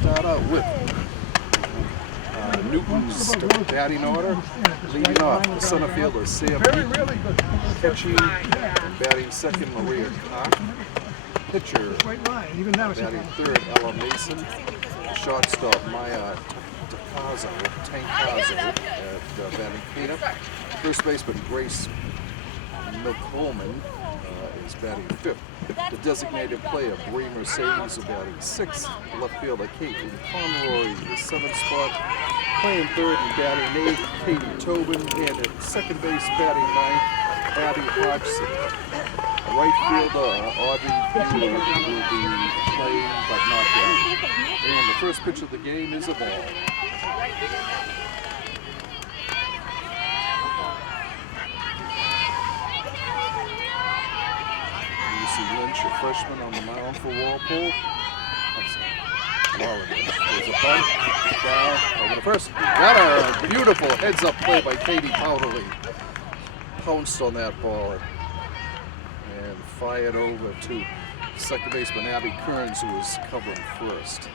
starter with Newton's batting order. Leading off, the center fielder Sam Beaton. Catching and batting second, Maria Cock. Pitcher batting third, Ella Mason. Shortstop, Maya Tankaza at batting cleanup. First baseman Grace McColeman is batting fifth. The designated player, Brie Mercedes, is batting sixth. Left fielder, Caitlin Conroy, the seventh spot. Playing third and batting eighth, Katie Tobin. And at second base, batting ninth, Abby Hodgson. Right fielder, Audrey Bueller will be playing but not yet. And the first pitch of the game is a ball. Lynch, a freshman on the mound for Walpole. There's a bunt down over the first. Got a beautiful heads-up play by Katie Powderly. Pounced on that ball and fired over to second baseman Abby Kearns, who was covering first.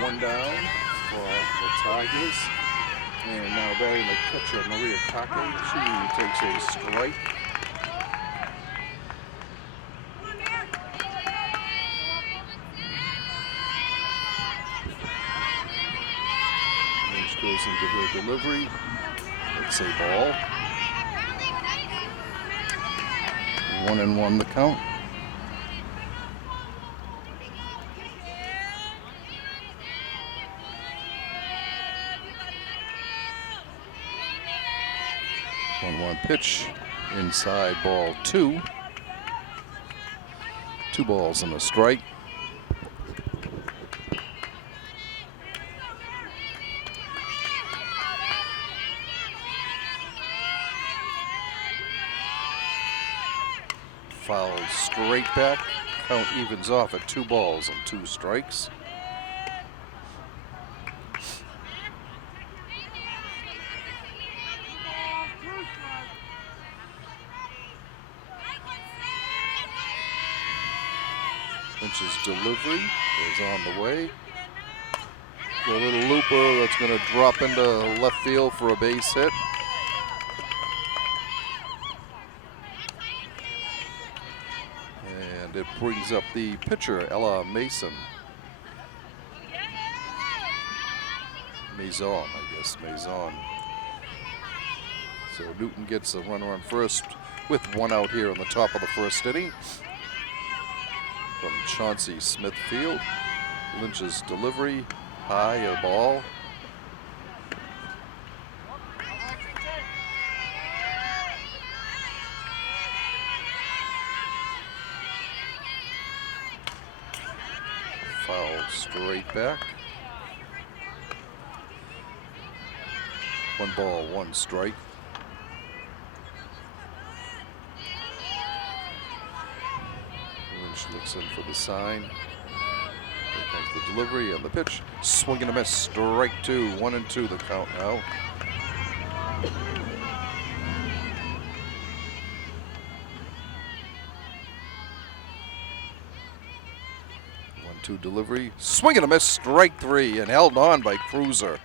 One down for the Tigers. And now batting the catcher, Maria Kake. She takes a strike. Goes into her delivery. It's a ball. 1-1 the count. One pitch. Inside, ball two. 2 balls and a strike. Fouled straight back. Count evens off at 2 balls and 2 strikes. Lynch's delivery is on the way. A little looper that's going to drop into left field for a base hit. It brings up the pitcher, Ella Mason. Maison, I guess, Maison. So Newton gets a runner on first with 1 out here in the top of the first inning. From Chauncey Smithfield. Lynch's delivery, high, a ball. Foul straight back. 1 ball, 1 strike. Lynch looks in for the sign. Here comes the delivery and the pitch. Swing and a miss. Strike 2. 1-2 the count now. Delivery, swing and a miss, strike 3, and held on by Cruiser.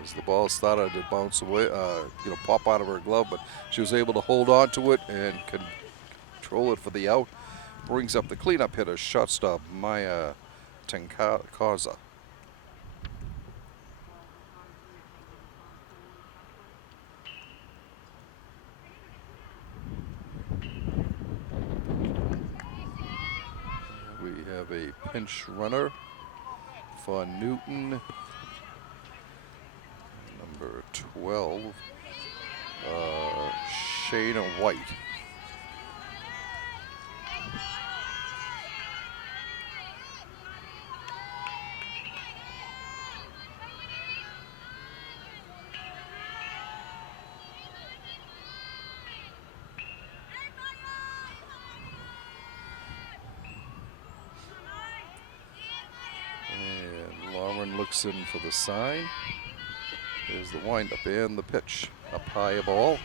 As the ball started to bounce away, pop out of her glove, but she was able to hold on to it and control it for the out. Brings up the cleanup hitter, shortstop Maya Tankaza. A pinch runner for Newton, number 12, Shayna White. Looks in for the sign. There's the windup and the pitch. Up high, a ball.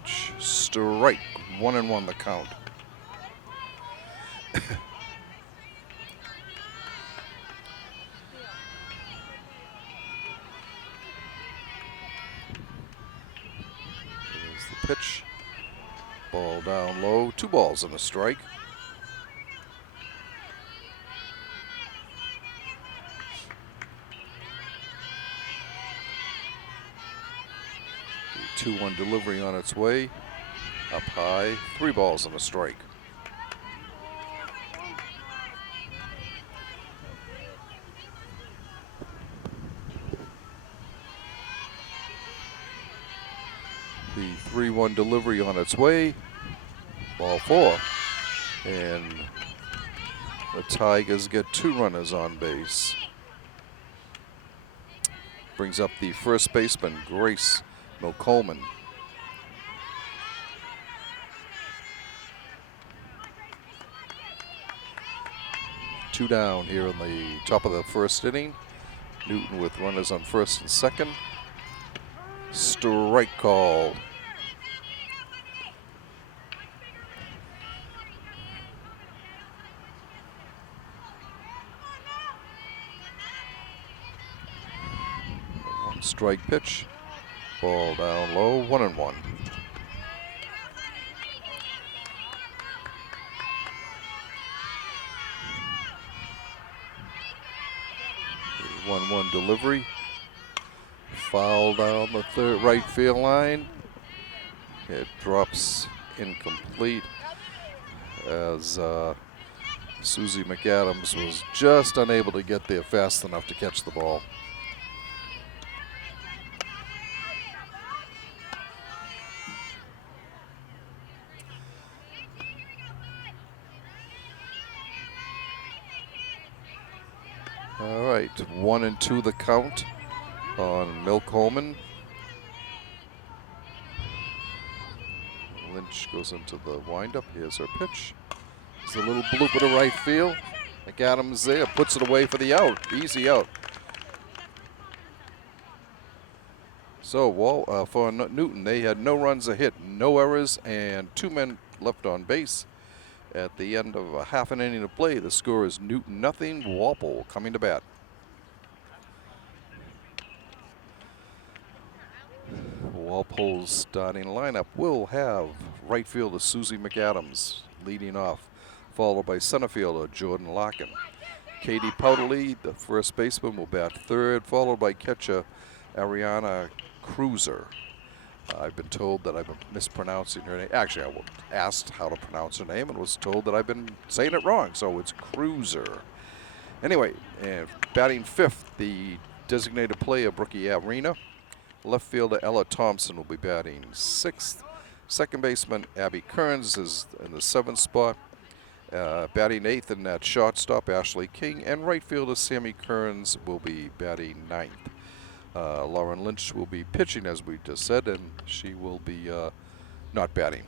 pitch, strike. 1-1 the count. There's the pitch. Ball down low. 2 balls and a strike. The 2-1 delivery on its way. Up high. 3 balls and a strike. The 3-1 delivery on its way. Ball 4. And the Tigers get 2 runners on base. Brings up the first baseman, Grace Milcoleman. Two down here in the top of the first inning. Newton with runners on first and second. Strike called. One strike pitch. Ball down low. 1-1. 1-1 delivery. Foul down the right field line. It drops incomplete as Susie McAdams was just unable to get there fast enough to catch the ball. All right, 1-2 the count on Milcoleman. Lynch goes into the windup. Here's her pitch. It's a little blooper to right field. McAdams there, puts it away for the out. Easy out. So for Newton, they had no runs a hit, no errors, and 2 men left on base. At the end of a half an inning of play, the score is Newton 0, Walpole coming to bat. Walpole's starting lineup will have right fielder Susie McAdams leading off, followed by center fielder Jordan Larkin. Katie Powderly, the first baseman, will bat third, followed by catcher Ariana Cruiser. I've been told that I've been mispronouncing her name. Actually, I asked how to pronounce her name and was told that I've been saying it wrong, so it's Cruiser. Anyway, batting fifth, the designated player, Brookie Arena. Left fielder Ella Thompson will be batting sixth. Second baseman Abby Kearns is in the 7th spot. Batting eighth in that shortstop, Ashley King. And right fielder Sammy Kearns will be batting 9th. Lauren Lynch will be pitching, as we just said, and she will be not batting.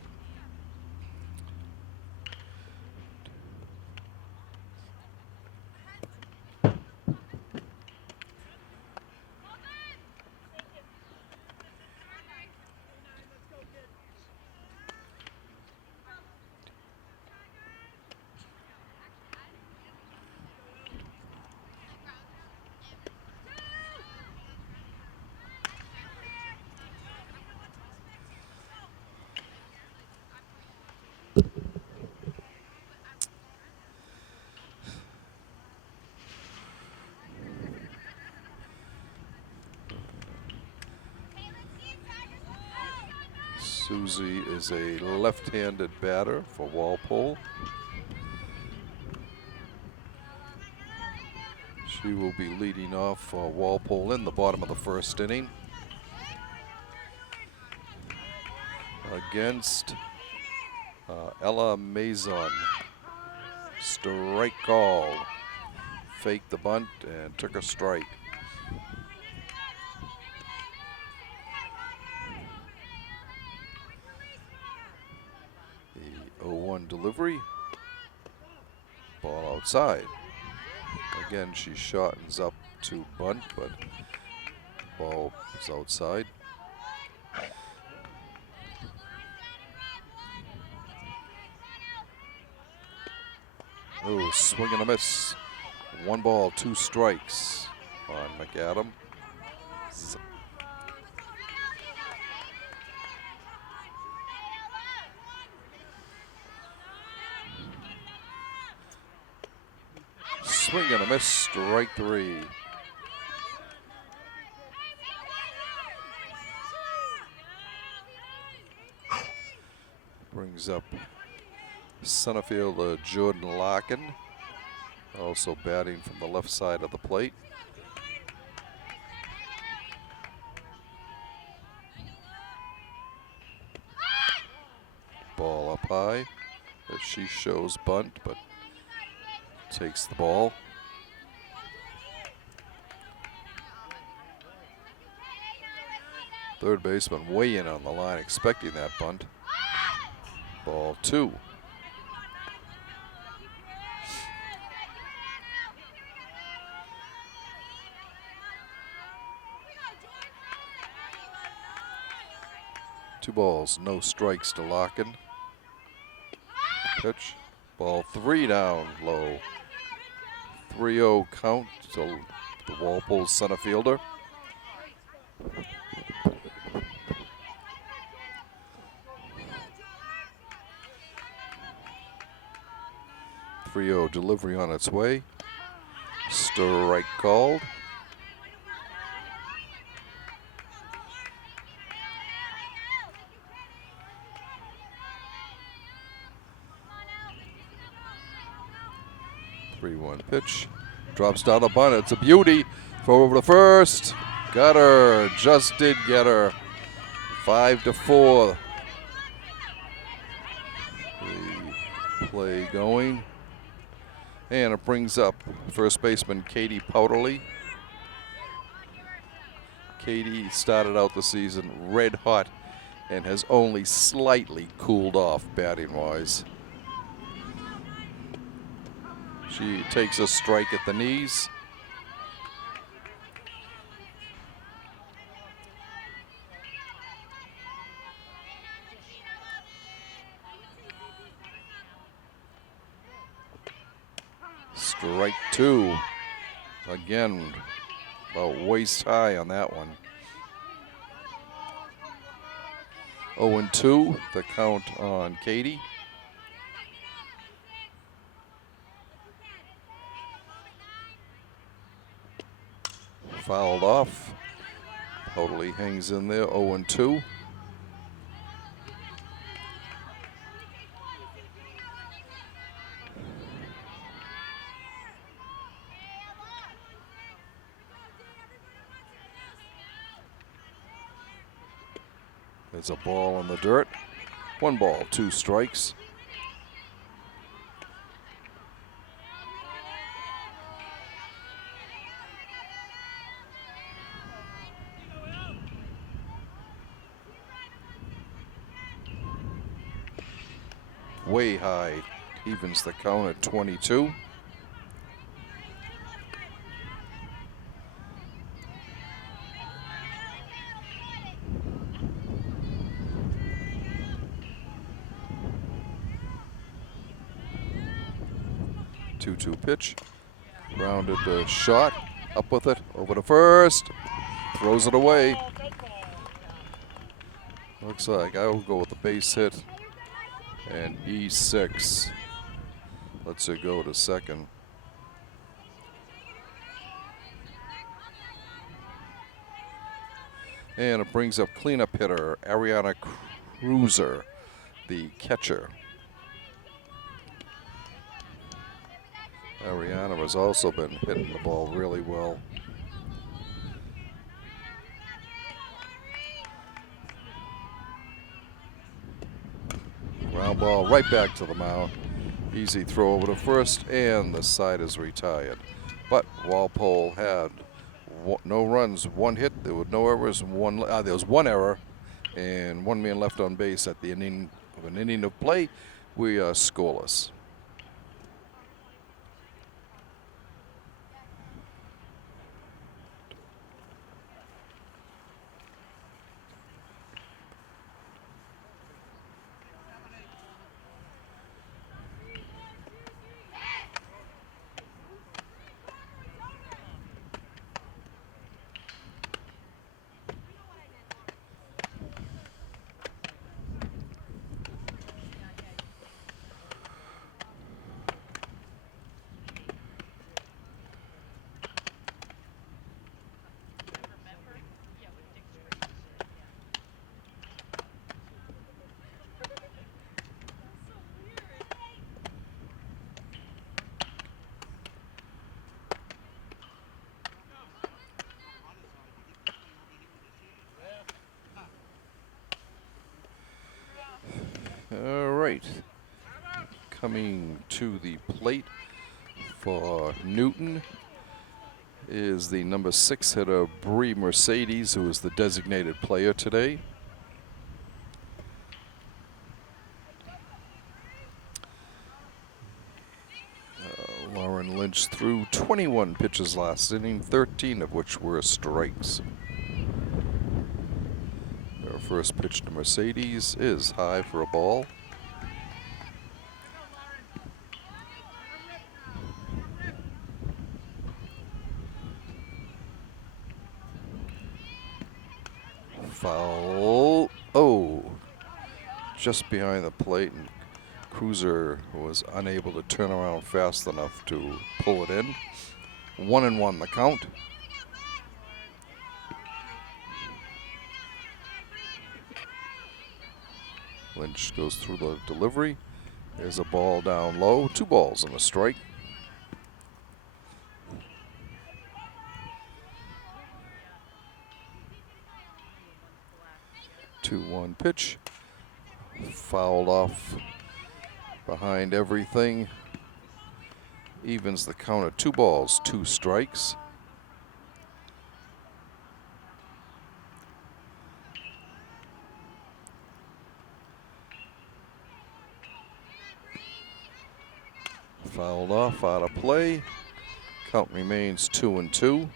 Susie is a left-handed batter for Walpole. She will be leading off for Walpole in the bottom of the first inning. Against Ella Maison. Strike call. Faked the bunt and took a strike. The 0-1 delivery. Ball outside. Again, she shortens up to bunt, but ball is outside. Oh, swing and a miss. 1 ball, 2 strikes on McAdam. Swing and a miss, strike 3. Brings up center fielder Jordan Larkin, also batting from the left side of the plate. Ball up high as she shows bunt, but takes the ball. Third baseman way in on the line, expecting that bunt. Ball 2. Two balls, no strikes to Larkin. Pitch. Ball 3 down low. 3-0 count to the Walpole center fielder. Delivery on its way. Strike called. Three-one pitch. Drops down the bunt. It's a beauty. Throw over to first. Got her. Just did get her. 5-4. The play going. And it brings up first baseman Katie Powderly. Katie started out the season red hot and has only slightly cooled off batting-wise. She takes a strike at the knees. Strike 2. Again, about waist high on that one. 0-2, the count on Katie. Fouled off. Totally hangs in there, 0-2. There's a ball in the dirt. 1 ball, 2 strikes. Way high, evens the count at 22. Two pitch, rounded the shot, up with it, over to first, throws it away. Looks like I will go with the base hit and E6 lets her go to second. And it brings up cleanup hitter Ariana Cruiser, the catcher. Ariana has also been hitting the ball really well. Ground ball right back to the mound. Easy throw over to first, and the side is retired. But Walpole had no runs, 1 hit. There were no errors. There was 1 error, and 1 man left on base at the inning of play. We are scoreless. Coming to the plate for Newton is the number 6 hitter, Bree Mercedes, who is the designated player today. Lauren Lynch threw 21 pitches last inning, 13 of which were strikes. Her first pitch to Mercedes is high for a ball. Foul. Oh, just behind the plate, and Cruiser was unable to turn around fast enough to pull it in. 1-1 the count. Lynch goes through the delivery. There's a ball down low. 2 balls and a strike. Two-one pitch. Fouled off behind everything. Evens the count at 2 balls, 2 strikes. Fouled off, out of play. Count remains 2-2.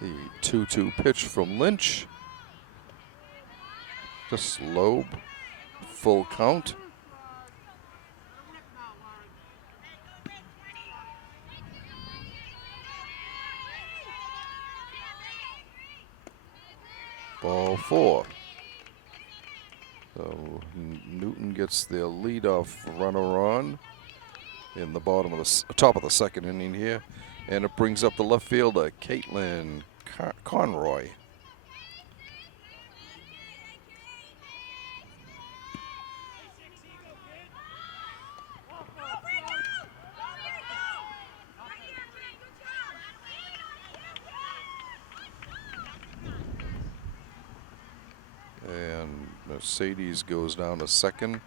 The 2-2 pitch from Lynch. Just low, full count. Ball 4. So Newton gets the leadoff runner on in the bottom of the top of the second inning here, and it brings up the left fielder, Caitlin Conroy. And Mercedes goes down to second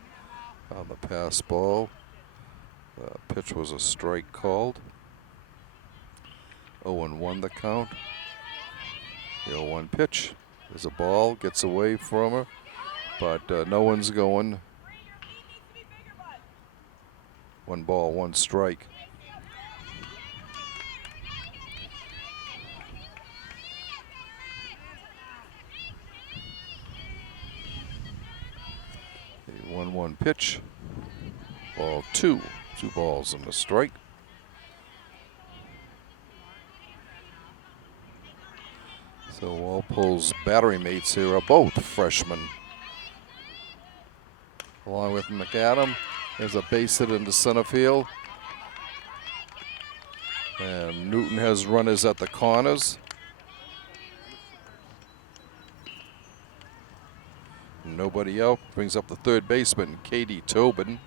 on the pass ball. The pitch was a strike called. 0-1 the count. The 0-1 pitch. There's a ball, gets away from her, but no one's going. 1 ball, 1 strike. The 1-1 pitch. Ball 2. 2 balls and a strike. So Walpole's battery mates here are both freshmen. Along with McAdam, there's a base hit into center field. And Newton has runners at the corners. Nobody out. Brings up the third baseman, Katie Tobin.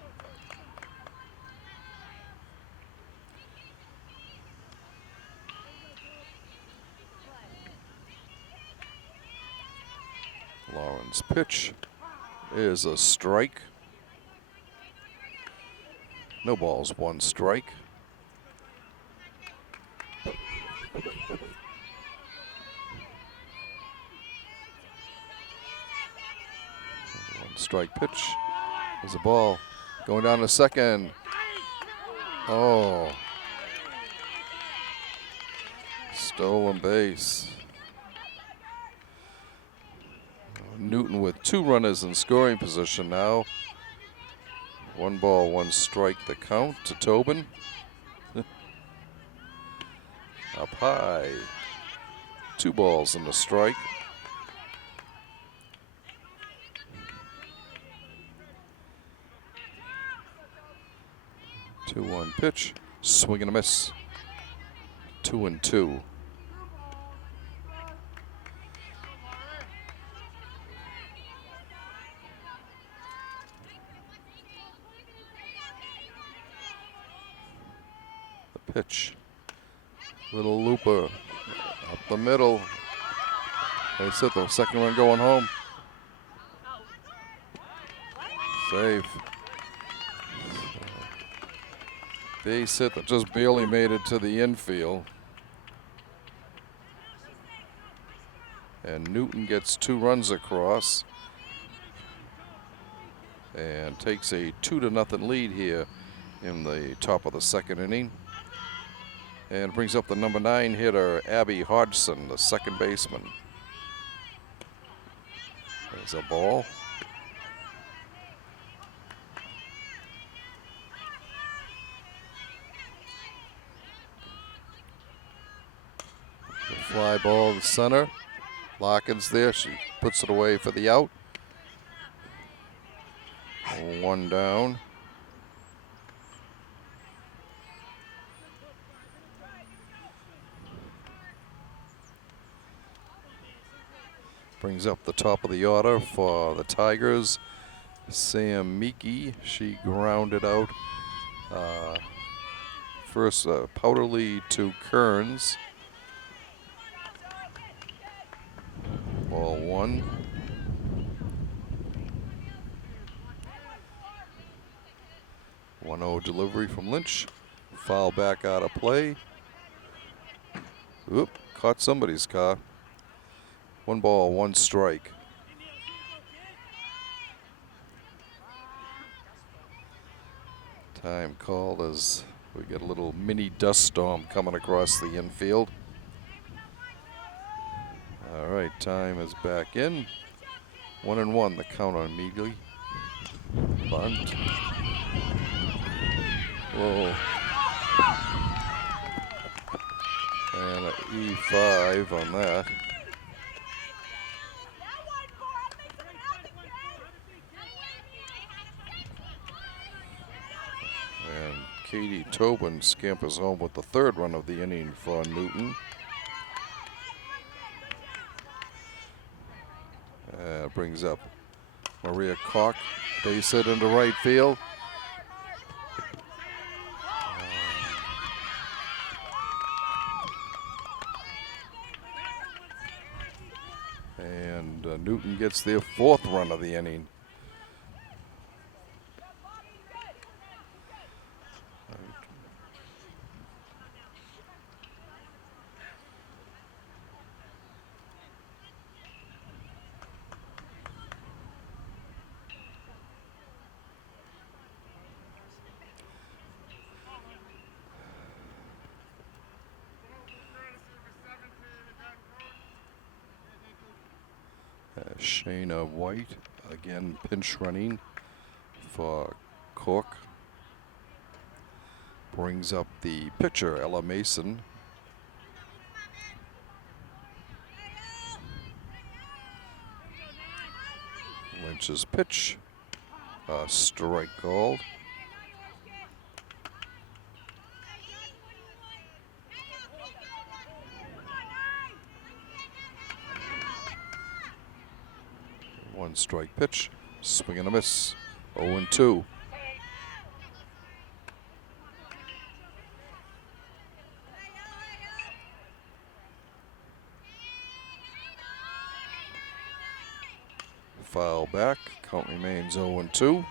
Lauren's pitch is a strike. No balls, 1 strike. One strike pitch. There's a ball going down to second. Oh. Stolen base. Newton with 2 runners in scoring position now. 1 ball, 1 strike the count to Tobin. Up high. 2 balls and a strike. Two 2-1 pitch. Swing and a miss. 2-2. Pitch Little looper up the middle. That's it, the second one going home. Save. Base hit that just barely made it to the infield. And Newton gets 2 runs across and takes a 2-0 lead here in the top of the second inning. And brings up the number 9 hitter, Abby Hodgson, the second baseman. There's a ball. The fly ball to center. Larkins there, she puts it away for the out. 1 down. Brings up the top of the order for the Tigers. Sam Meeke, she grounded out first Powderly to Kearns. Ball 1. One-0 delivery from Lynch. Foul back out of play. Oop, caught somebody's car. 1 ball, 1 strike. Time called as we get a little mini dust storm coming across the infield. All right, time is back in. 1-1, the count on Meagley. Bunt. Whoa. And an E5 on that. And Katie Tobin scampers home with the 3rd run of the inning for Newton. Brings up Maria Koch, base hit into right field. And Newton gets their 4th run of the inning. Shayna White, again pinch running for Cook. Brings up the pitcher, Ella Mason. Lynch's pitch, strike called. One strike pitch, swing and a miss, 0-2. Foul back, count remains 0-2.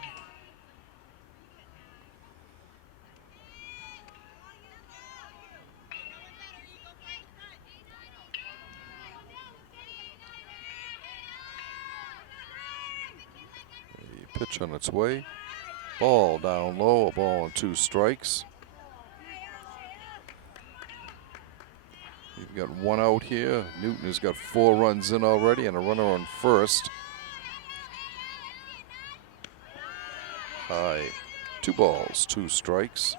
Pitch on its way. Ball down low, a ball and 2 strikes. You've got 1 out here. Newton has got 4 runs in already and a runner on first. High. 2 balls, 2 strikes.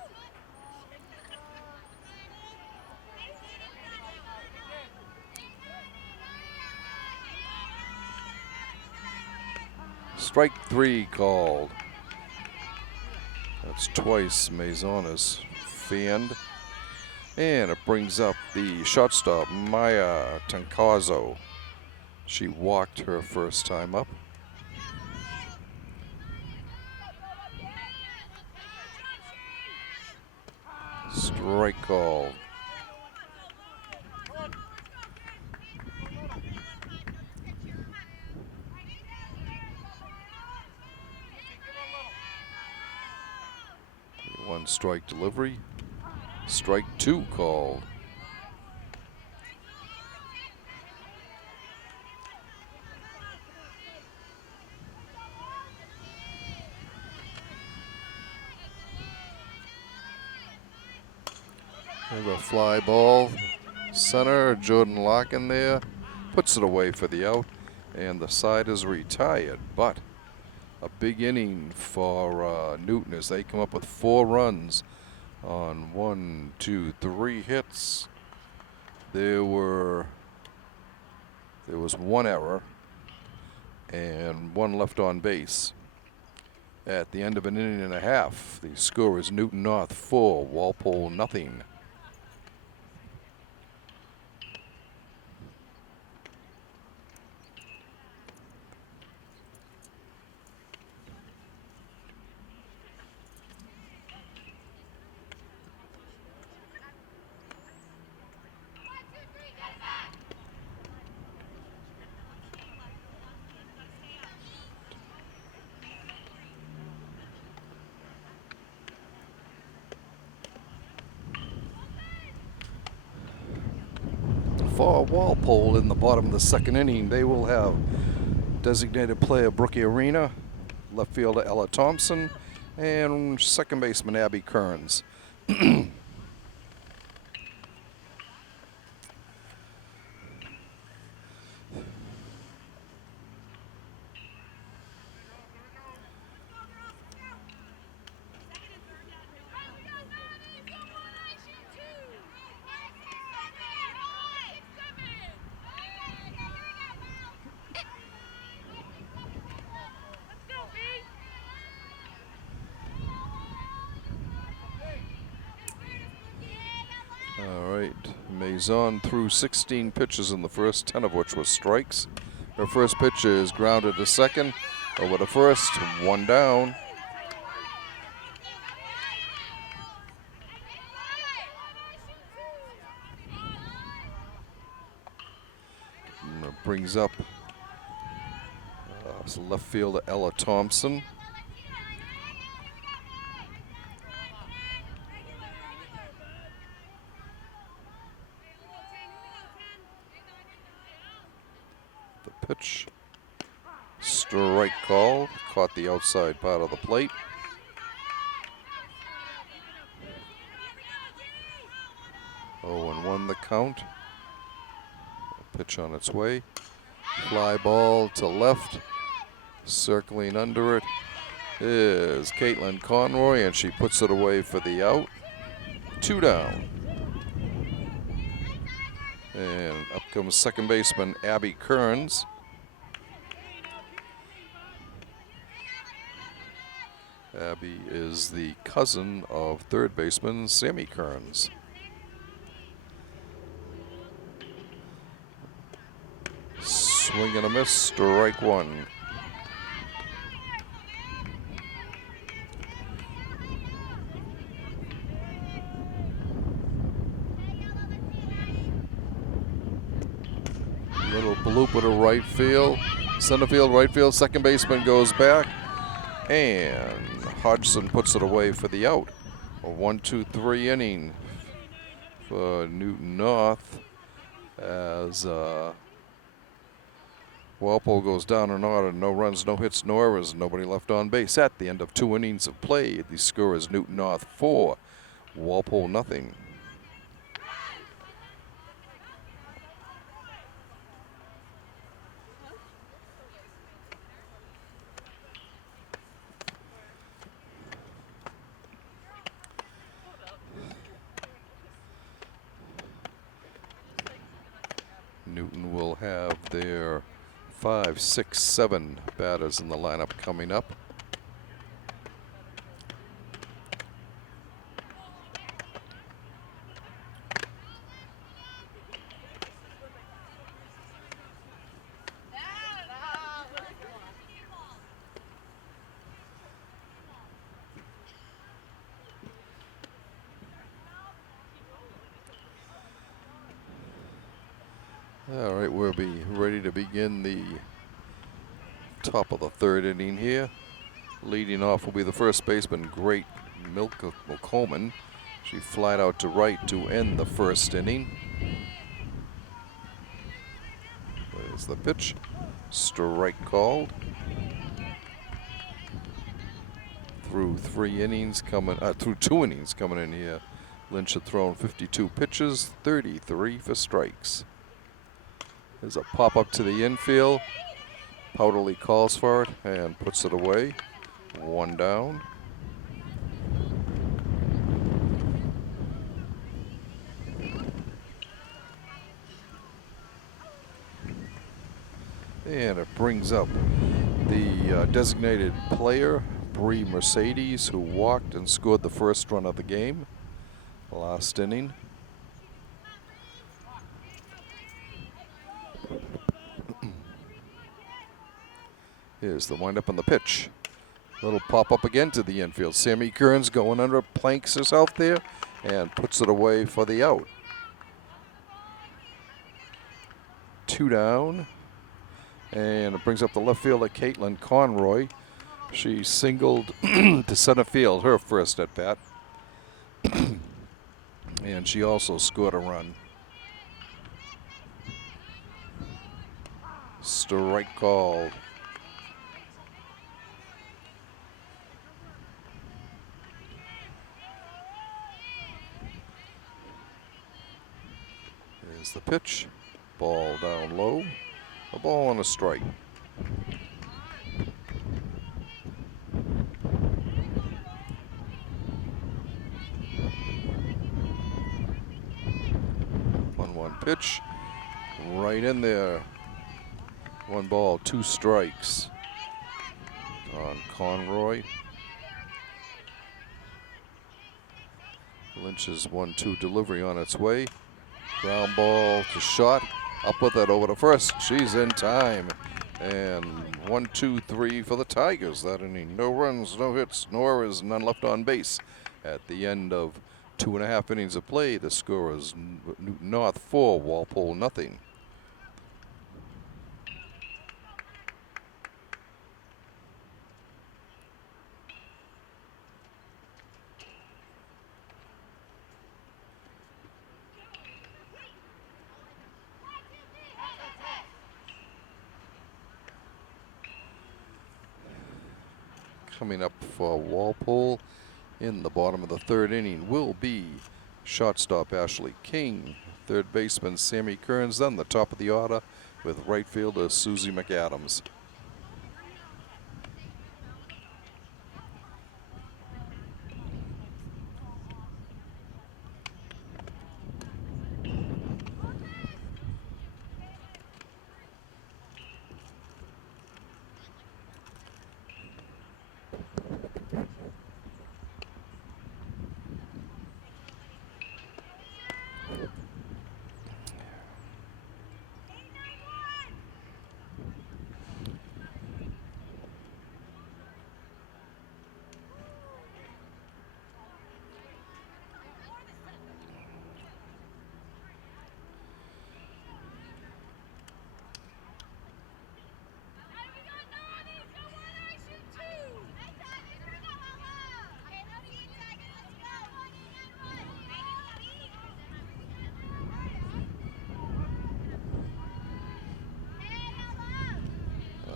Strike 3 called. That's twice Maison is fanned. And it brings up the shortstop, Maya Tancazo. She walked her first time up. Strike called. 1 strike delivery. Strike 2 called. There's a fly ball. Center, Jordan Larkin there. Puts it away for the out. And the side is retired. But a big inning for Newton as they come up with 4 runs on 1, 2, 3 hits. There was 1 error and 1 left on base. At the end of an inning and a half, the score is Newton North 4, Walpole nothing. For Walpole in the bottom of the 2nd inning, they will have designated player Brookie Arena, left fielder Ella Thompson, and second baseman Abby Kearns. All right, Maison threw 16 pitches in the first, 10 of which was strikes. Her first pitch is grounded to second. Over to first, 1 down. And it brings up left fielder Ella Thompson. Pitch. Strike call. Caught the outside part of the plate. Oh, and 1 the count. Pitch on its way. Fly ball to left. Circling under it is Caitlin Conroy, and she puts it away for the out. 2 down. And up comes second baseman Abby Kearns. Abby is the cousin of third baseman Sammy Kearns. Swing and a miss, strike 1. Little blooper to right field. Center field, right field, second baseman goes back. And Hodgson puts it away for the out. A 1-2-3 inning for Newton North as Walpole goes down in order. No runs, no hits, no errors, nobody left on base. At the end of 2 innings of play, the score is Newton North 4, Walpole nothing. Newton will have their 5, 6, 7 batters in the lineup coming up. All right, we'll be ready to begin the top of the 3rd inning here. Leading off will be the first baseman, great Milcomen. She flied out to right to end the first inning. There's the pitch. Strike called. Through 2 innings coming in here. Lynch had thrown 52 pitches, 33 for strikes. There's a pop up to the infield. Powderly calls for it and puts it away. 1 down. And it brings up the designated player, Bree Mercedes, who walked and scored the first run of the game last inning. Here's the windup on the pitch. Little pop up again to the infield. Sammy Kearns going under, planks herself there and puts it away for the out. 2 down. And it brings up the left fielder, Caitlin Conroy. She singled to center field her first at bat. And she also scored a run. Strike called. Here's the pitch. Ball down low. A ball and a strike. One pitch. Right in there. 1 ball, 2 strikes on Conroy. Lynch's 1-2 delivery on its way. Ground ball to short. Up with it over to first. She's in time. And 1, 2, 3 for the Tigers that inning. No runs, no hits, no errors, none left on base. At the end of 2.5 innings of play, the score is Newton North 4, Walpole nothing. Coming up for Walpole in the bottom of the 3rd inning will be shortstop Ashley King, third baseman Sammy Kearns, then the top of the order with right fielder Susie McAdams.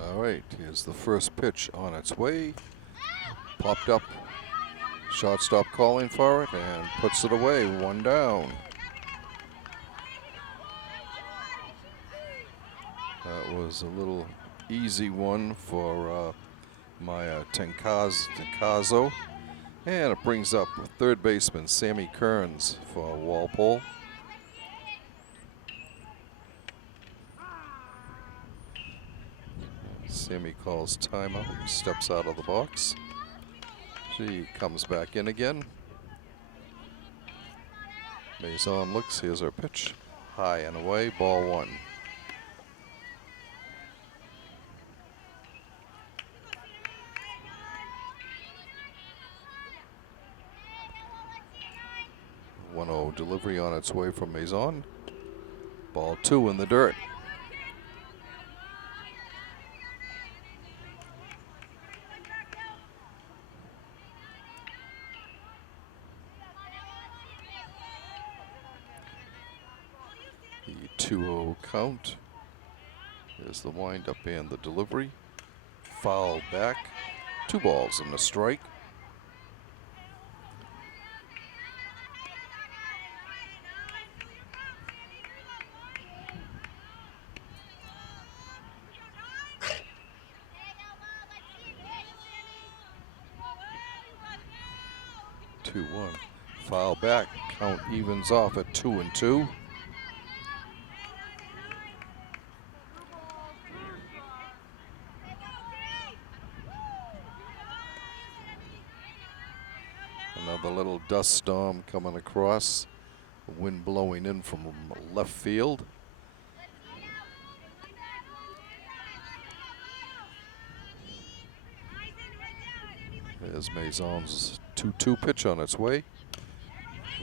All right, here's the first pitch on its way. Popped up. Shortstop calling for it and puts it away. 1 down. That was a little easy one for Maya Tencazo. And it brings up third baseman Sammy Kearns for Walpole. Sammy calls timeout, steps out of the box. She comes back in again. Maison looks, here's her pitch. High and away, ball 1. Delivery on its way from Maison. Ball 2 in the dirt. count. There's the windup and the delivery. Foul back. 2 balls and a strike. Two one. Foul back. Count evens off at 2-2. Another little dust storm coming across. The wind blowing in from left field. There's Maison's 2-2 pitch on its way.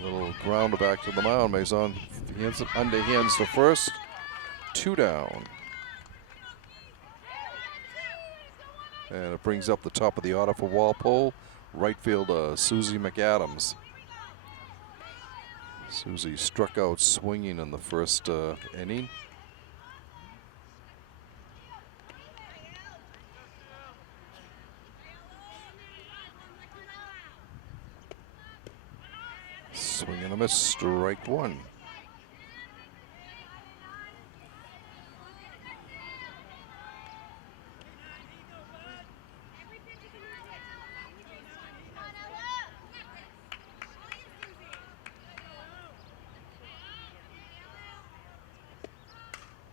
Little grounder back to the mound. Maison underhands the first. 2 down. And it brings up the top of the order for Walpole. Right fielder Susie McAdams. Susie struck out swinging in the first inning. Swing and a miss, strike 1.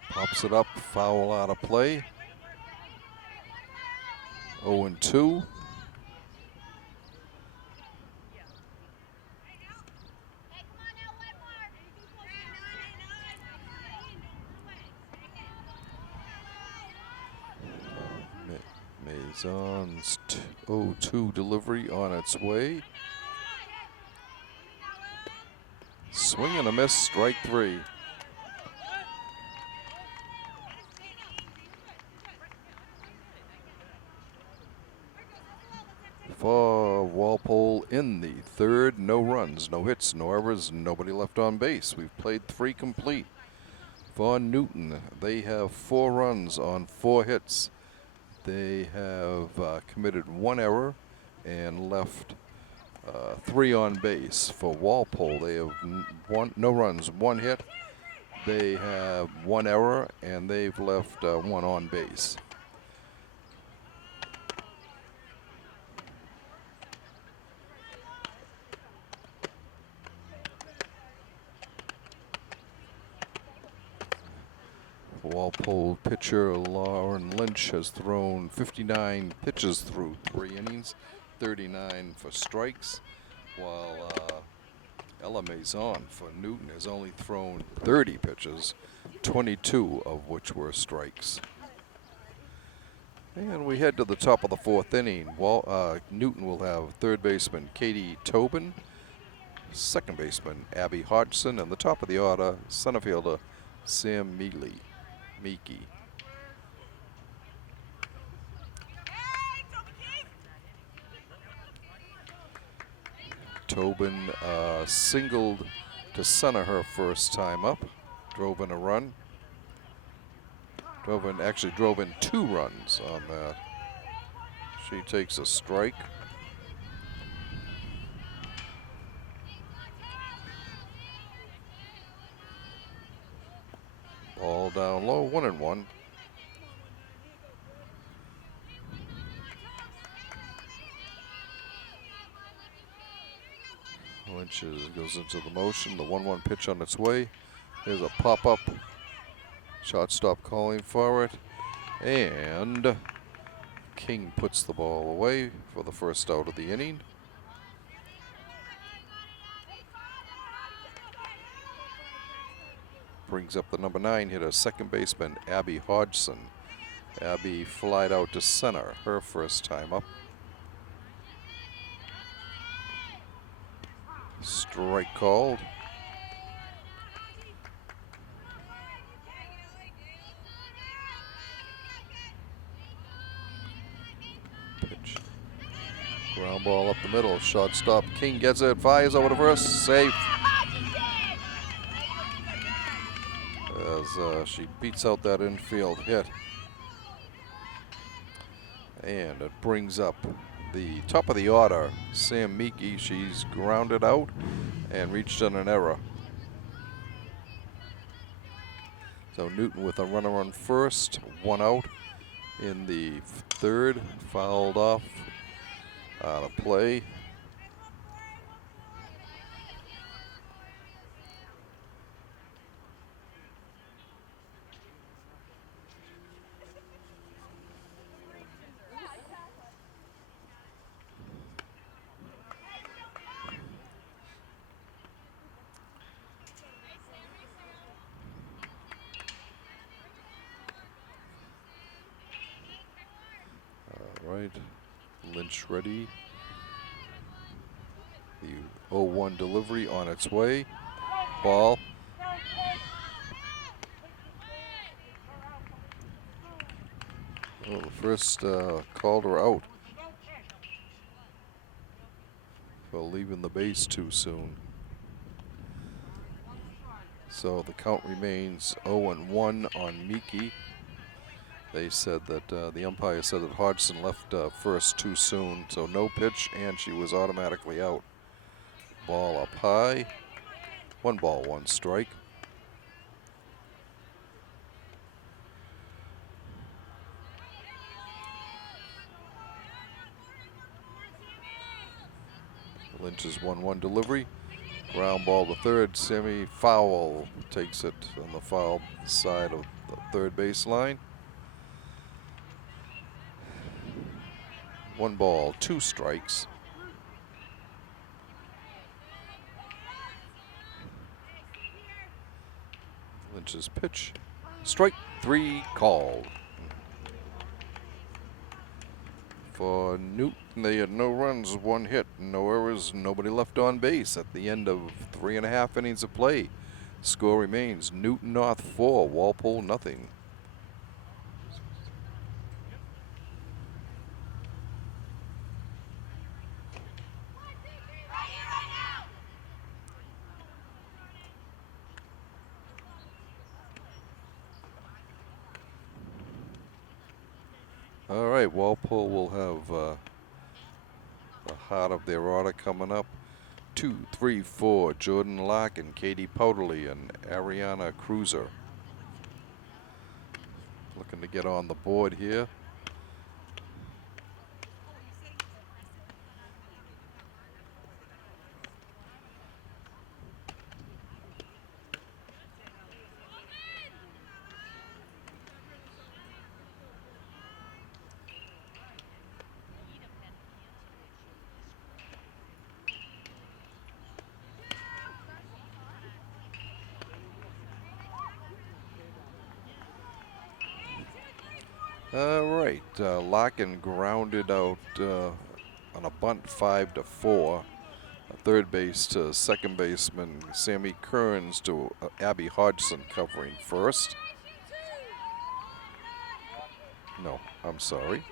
Pops it up, foul out of play. 0-2. Maison's 0-2 delivery on its way. Swing and a miss, strike 3. For Walpole in the third, no runs, no hits, no errors, nobody left on base. We've played 3 complete. For Newton, they have 4 runs on 4 hits. They have committed 1 error and left 3 on base. For Walpole, they have no runs, 1 hit. They have 1 error and they've left 1 on base. Walpole pitcher Lauren Lynch has thrown 59 pitches through 3 innings, 39 for strikes, while Ella Maison for Newton has only thrown 30 pitches, 22 of which were strikes. And we head to the top of the 4th inning. Newton will have third baseman Katie Tobin, second baseman Abby Hodgson, and the top of the order, center fielder Sam Meaky. Tobin singled to center her first time up, drove in a run. Actually drove in 2 runs on that. She takes a strike. Ball down low, 1-1. Lynch goes into the motion. The 1-1 pitch on its way. There's a pop-up. Shortstop calling for it. And King puts the ball away for the first out of the inning. Brings up the number 9 hitter, second baseman Abby Hodgson. Abby flied out to center, her first time up. Strike called. Pitch. Ground ball up the middle. Shortstop King gets it, fires over to first, safe. As as she beats out that infield hit. And it brings up the top of the order, Sam Meeke. She's grounded out and reached on an error. So Newton with a runner on first, one out in the third, fouled off out of play. Right, Lynch ready. The 0-1 delivery on its way. Ball. Well, the first called her out for leaving the base too soon. So the count remains 0-1 on Meeke. They said that the umpire said that Hodgson left first too soon, so no pitch, and she was automatically out. Ball up high. 1 ball, 1 strike. Lynch's 1-1 delivery. Ground ball to third. Semi foul takes it on the foul side of the third baseline. 1 ball, 2 strikes. Lynch's pitch. Strike 3 called. For Newton, they had no runs, 1 hit, no errors, nobody left on base at the end of 3.5 innings of play. Score remains Newton North 4, Walpole nothing. All right, Walpole will have the heart of their order coming up. 2, 3, 4, Jordan Larkin, Katie Powderly, and Ariana Cruiser. Looking to get on the board here. All right, Larkin grounded out on a bunt 5-4. Third base to second baseman Sammy Kearns to Abby Hodgson covering first. No, I'm sorry.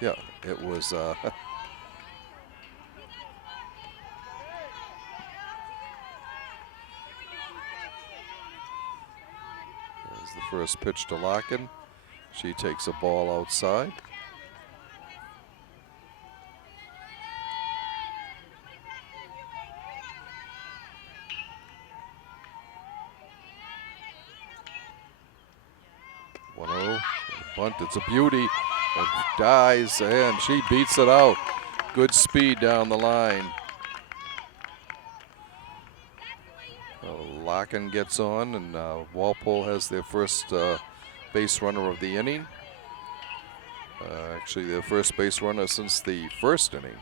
Yeah, it was there's the first pitch to Larkin. She takes a ball outside. Bunt, it's a beauty. It dies, and she beats it out. Good speed down the line. Larkin gets on, and Walpole has their first base runner of the inning. Actually, their first base runner since the first inning.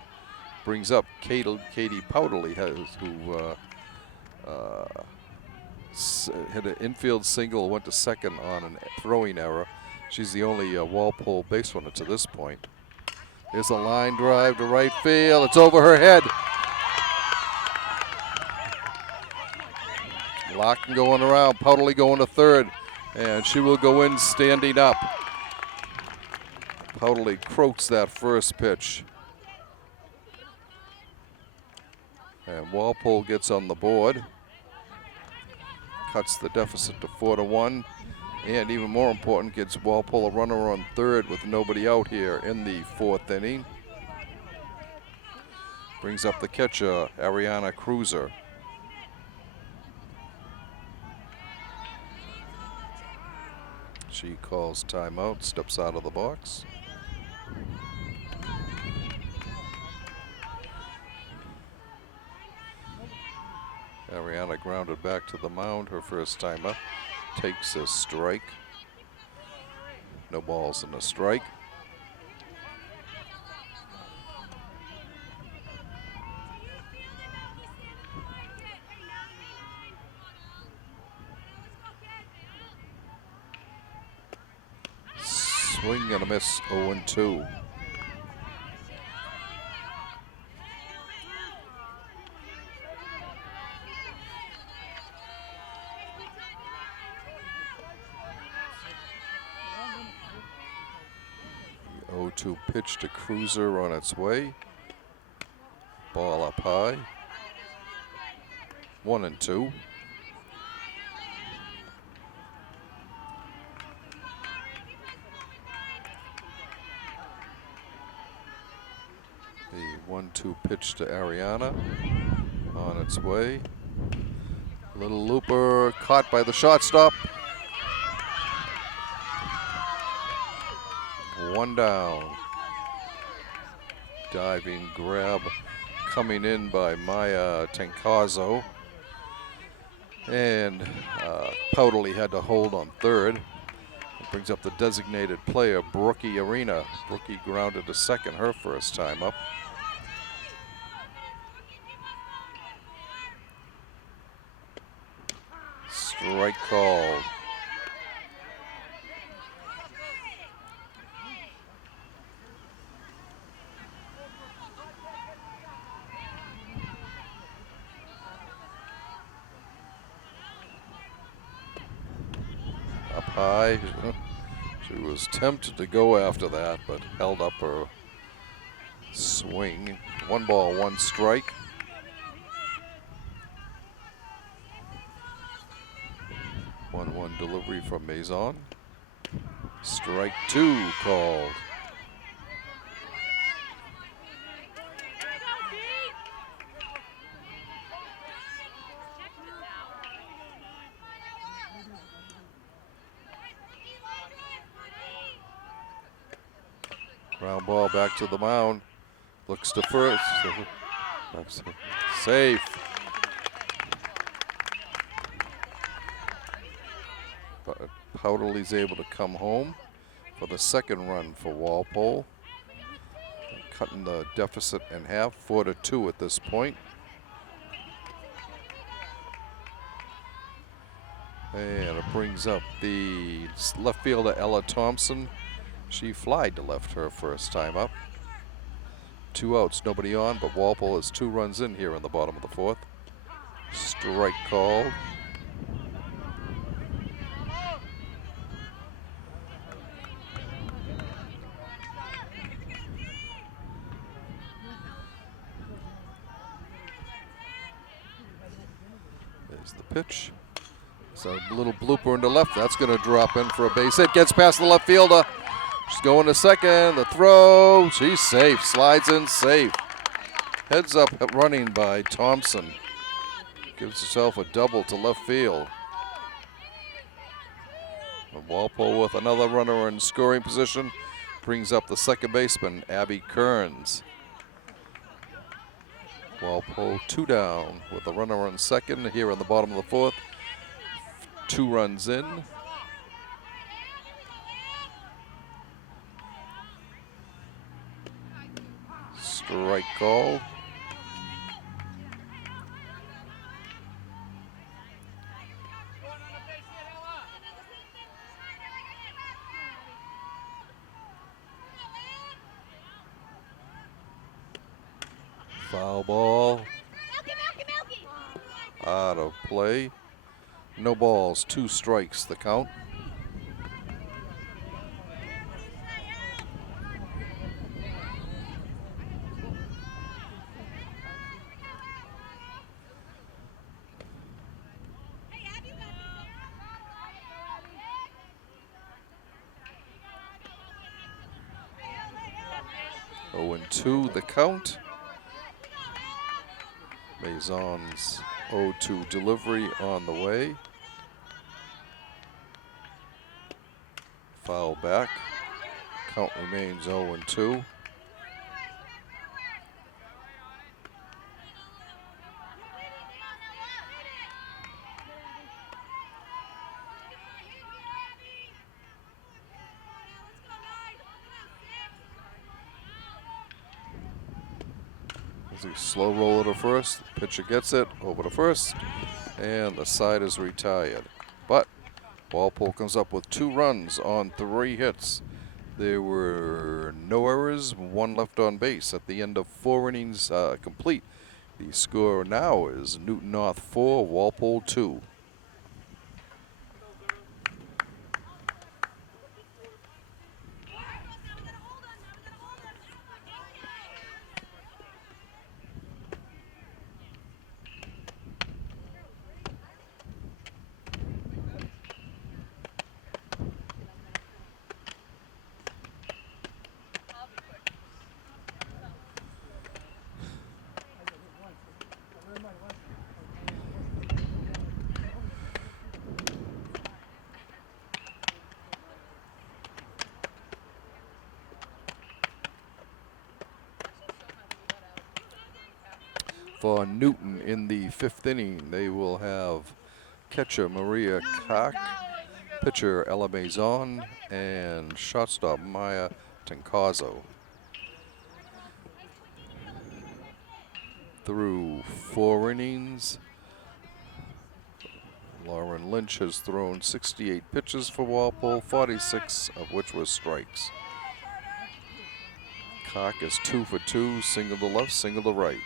Brings up Katie Powderly, who had an infield single, went to second on a throwing error. She's the only Walpole base runner to this point. There's a line drive to right field. It's over her head. Larkin going around, Powderly going to third, and she will go in standing up. Powderly croaks that first pitch. And Walpole gets on the board. cuts the deficit to 4-1. And even more important, gives Walpole a runner on third with nobody out here in the 4th inning. Brings up the catcher, Ariana Cruiser. She calls timeout, steps out of the box. Ariana grounded back to the mound, her first time up. Takes a strike. No balls and a strike. Swing and a miss, 0-2. The 0-2 pitch to Cruiser on its way. Ball up high. 1-2. The 1-2 pitch to Ariana on its way. Little looper caught by the shortstop. 1 down. Diving grab coming in by Maya Tencazo. And Powderly had to hold on third. It brings up the designated player, Brookie Arena. Brookie grounded to second her first time up. Strike called. Up high. She was tempted to go after that, but held up her swing. 1 ball, 1 strike. One delivery from Maison. Strike 2 called. Ground ball back to the mound. Looks to first. Safe. But Powderly's able to come home for the second run for Walpole. Cutting the deficit in half, 4-2 at this point. And it brings up the left fielder, Ella Thompson. She flied to left her first time up. 2 outs, nobody on, but Walpole is 2 runs in here in the bottom of the 4th. Strike called. There's the pitch. So a little blooper into left. That's going to drop in for a base hit. Gets past the left fielder. She's going to second. The throw. She's safe. Slides in safe. Heads up running by Thompson. Gives herself a double to left field. And Walpole with another runner in scoring position. Brings up the second baseman, Abby Kearns. Walpole 2 down with a runner on second here in the bottom of the 4th. 2 runs in. Strike call. Foul ball. Out of play. No balls, 2 strikes the count. 0-2 the count. Maison's 0-2 delivery on the way. Foul back. Count remains 0-2. As he slow roll to first, pitcher gets it over to first, and the side is retired. But Walpole comes up with 2 runs on 3 hits. There were no errors, 1 left on base at the end of 4 innings complete. The score now is Newton North 4, Walpole 2. For Newton in the 5th inning, they will have catcher Maria Koch, pitcher Ella Maison, and shortstop Maya Tencazo. Through 4 innings, Lauren Lynch has thrown 68 pitches for Walpole, 46 of which were strikes. Koch is 2 for 2, single to left, single to right.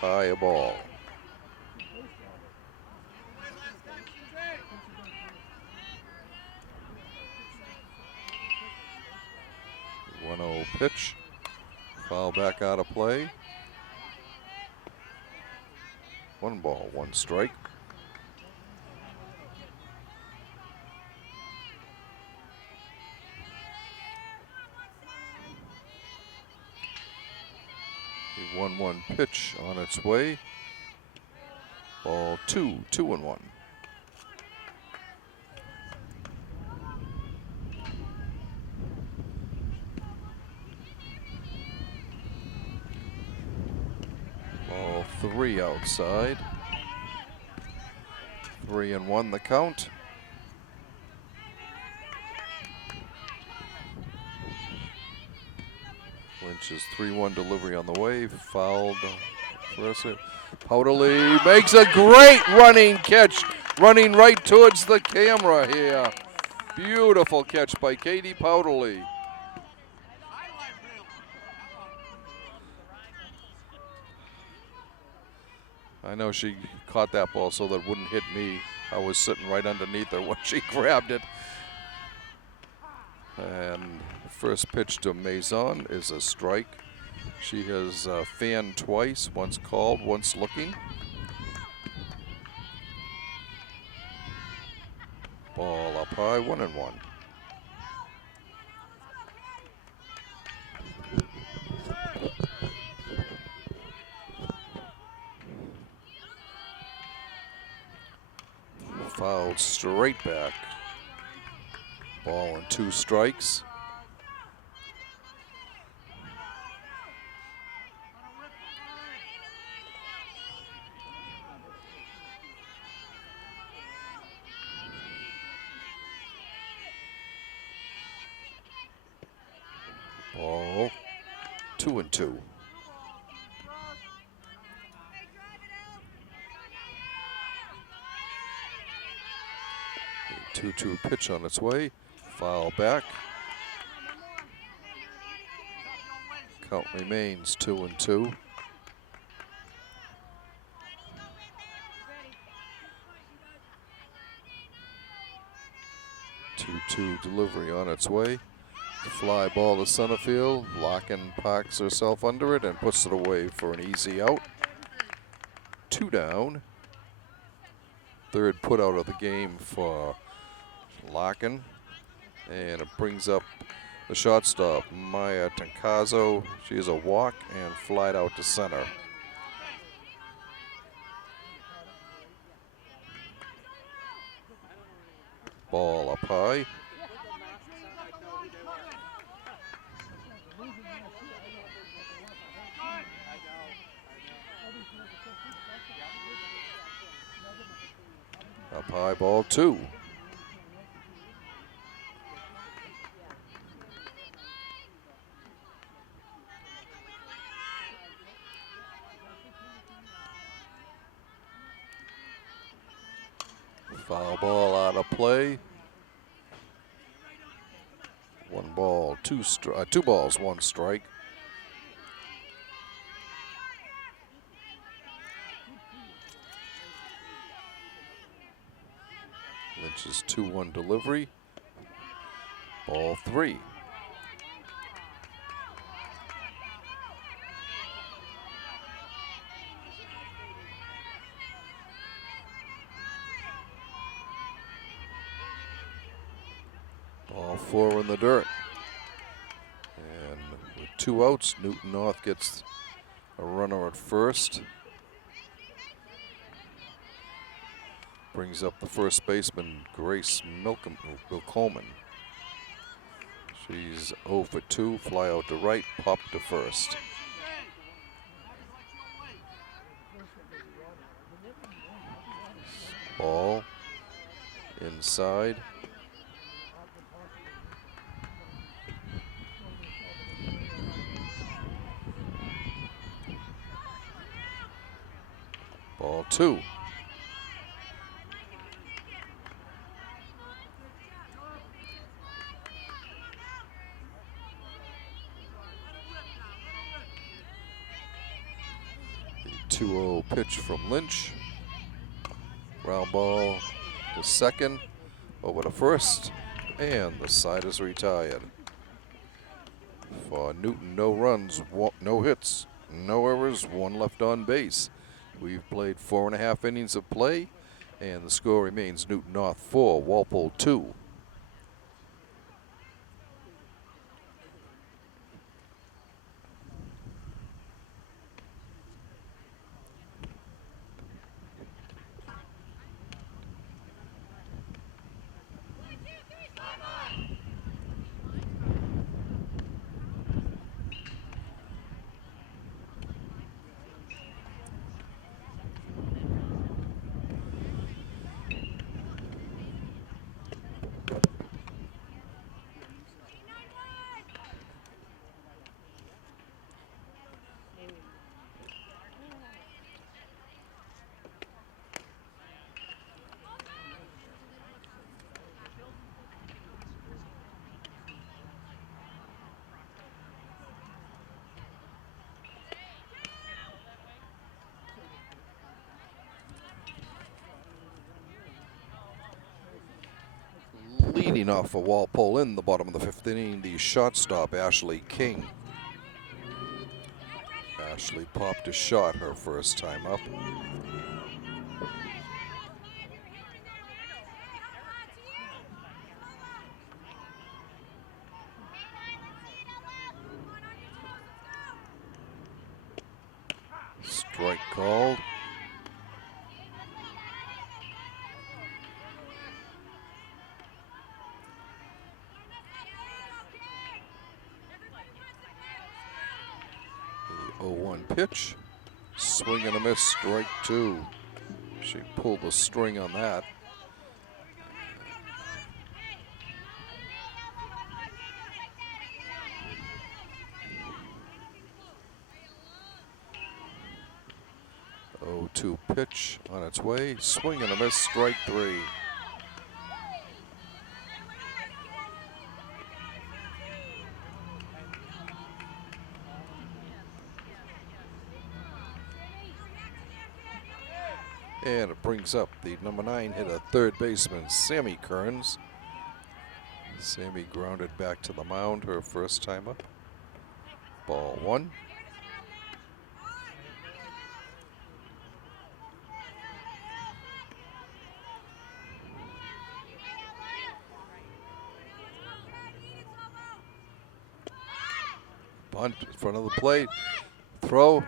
High a ball. 1-0 pitch. Foul back out of play. 1 ball, 1 strike. The 1-1 pitch on its way. Ball 2, 2-1. Ball 3 outside. 3-1 the count. Lynch's 3-1 delivery on the way, fouled. Powderly makes a great running catch, running right towards the camera here. Beautiful catch by Katie Powderly. I know she caught that ball so that it wouldn't hit me. I was sitting right underneath her when she grabbed it. And first pitch to Maison is a strike. She has fanned twice, once called, once looking. Ball up high, 1-1. Fouled straight back. Ball and 2 strikes. Ball 2-2. 2-2 pitch on its way. Foul back. Count remains 2-2. Two delivery on its way. Fly ball to center field. Larkin parks herself under it and puts it away for an easy out. 2 down. Third put out of the game for Larkin. And it brings up The shortstop, Maya Tancazo, she is a walk and flied out to center. Ball up high. Up high, ball 2. Foul ball out of play. 1 ball, 2 balls, 1 strike. Lynch's 2-1 delivery. Ball 3. Ball 4 in the dirt. And with 2 outs, Newton North gets a runner at first. Brings up the first baseman, Grace Milcomen. She's 0 for 2, fly out to right, pop to first. Ball inside. Ball 2. The 2-0 pitch from Lynch. Ground ball to second, over to first, and the side is retired. For Newton, no runs, no hits, no errors, 1 left on base. We've played 4.5 innings of play, and the score remains Newton North 4, Walpole 2. Leading off for Walpole in the bottom of the 5th inning, the shortstop, Ashley King. Ashley popped a shot her first time up. Strike called. The 0-1 pitch. Swing and a miss, strike 2. She pulled the string on that. Oh, 2 pitch on its way. Swing and a miss, strike 3. And it brings up the number 9 hitter, third baseman, Sammy Kearns. Sammy grounded back to the mound her first time up. Ball 1. Bunt in front of the plate. Throw.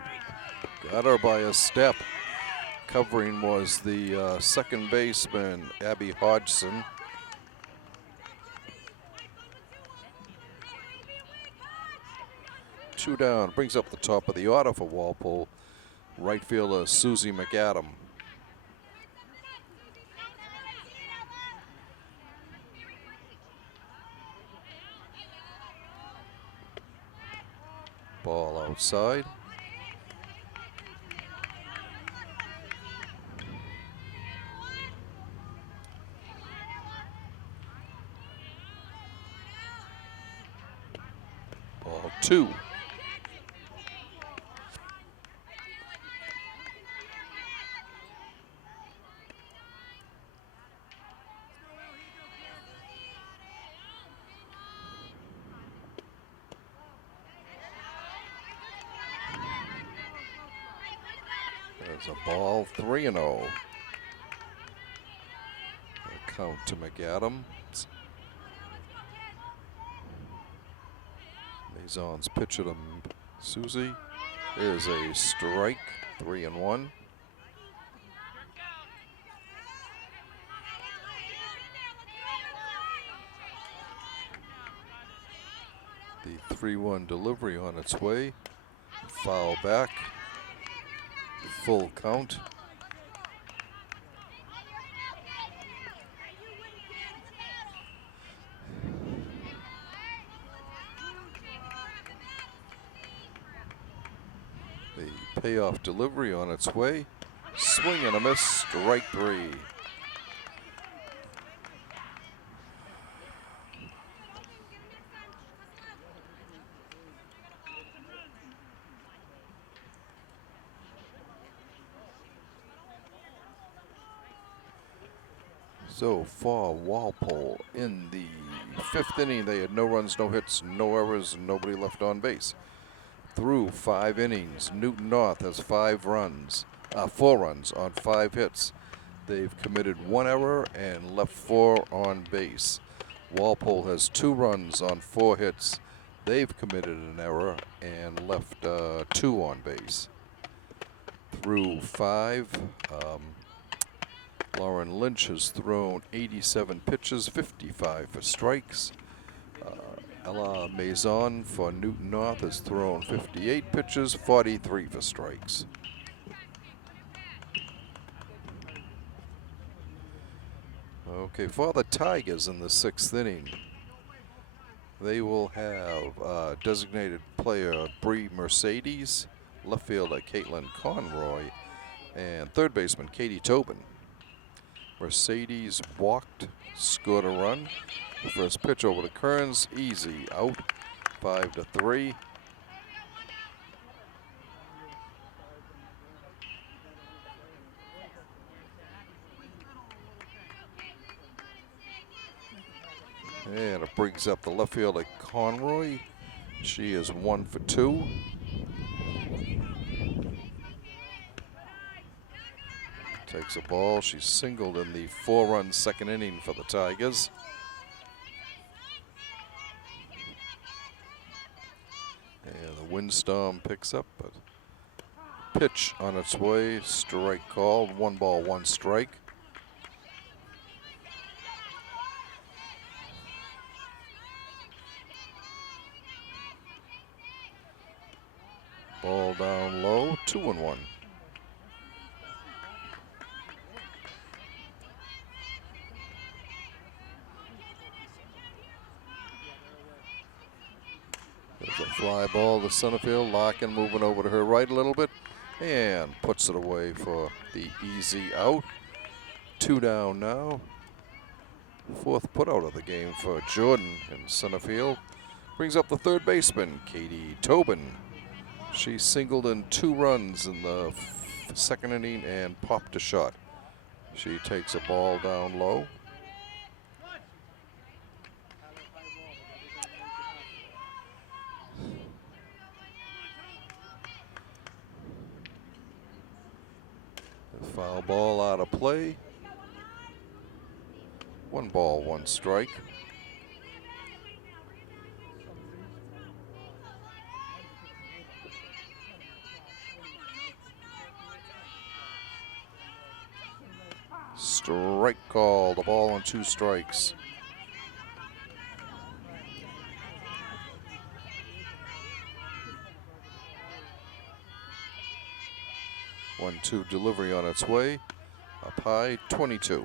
Got her by a step. Covering was the second baseman, Abby Hodgson. Two down. Brings up the top of the order for Walpole. Right fielder Susie McAdam. Ball outside. Ball 2. There's a ball, 3-0. A count to McAdam. Mazon's pitcher to Susie is a strike, 3-1. The 3-1 delivery on its way. Foul back. Full count. The payoff delivery on its way. Swing and a miss, strike 3. So for Walpole in the 5th inning, they had no runs, no hits, no errors, and nobody left on base. Through 5 innings, Newton North has 4 runs on 5 hits. They've committed 1 error and left 4 on base. Walpole has 2 runs on 4 hits. They've committed an error and left 2 on base. Through 5, Lauren Lynch has thrown 87 pitches, 55 for strikes. Ella Maison for Newton North has thrown 58 pitches, 43 for strikes. Okay, for the Tigers in the 6th inning, they will have designated player Bree Mercedes, left fielder Caitlin Conroy, and third baseman Katie Tobin. Mercedes walked, scored a run. The first pitch over to Kearns, easy out, 5-3. And it brings up the left fielder Conroy. She is 1 for 2. Takes a ball. She's singled in the 4-run 2nd inning for the Tigers. And the windstorm picks up, but pitch on its way. Strike called. 1 ball, 1 strike. Ball down low. 2-1. There's a fly ball to center field. Larkin moving over to her right a little bit and puts it away for the easy out. 2 down now. 4th putout of the game for Jordan in center field. Brings up the third baseman, Katie Tobin. She singled in 2 runs in the 2nd inning and popped a shot. She takes a ball down low. Foul ball out of play. 1 ball, 1 strike. Strike call. The ball on 2 strikes. One-two delivery on its way. Up high, 22.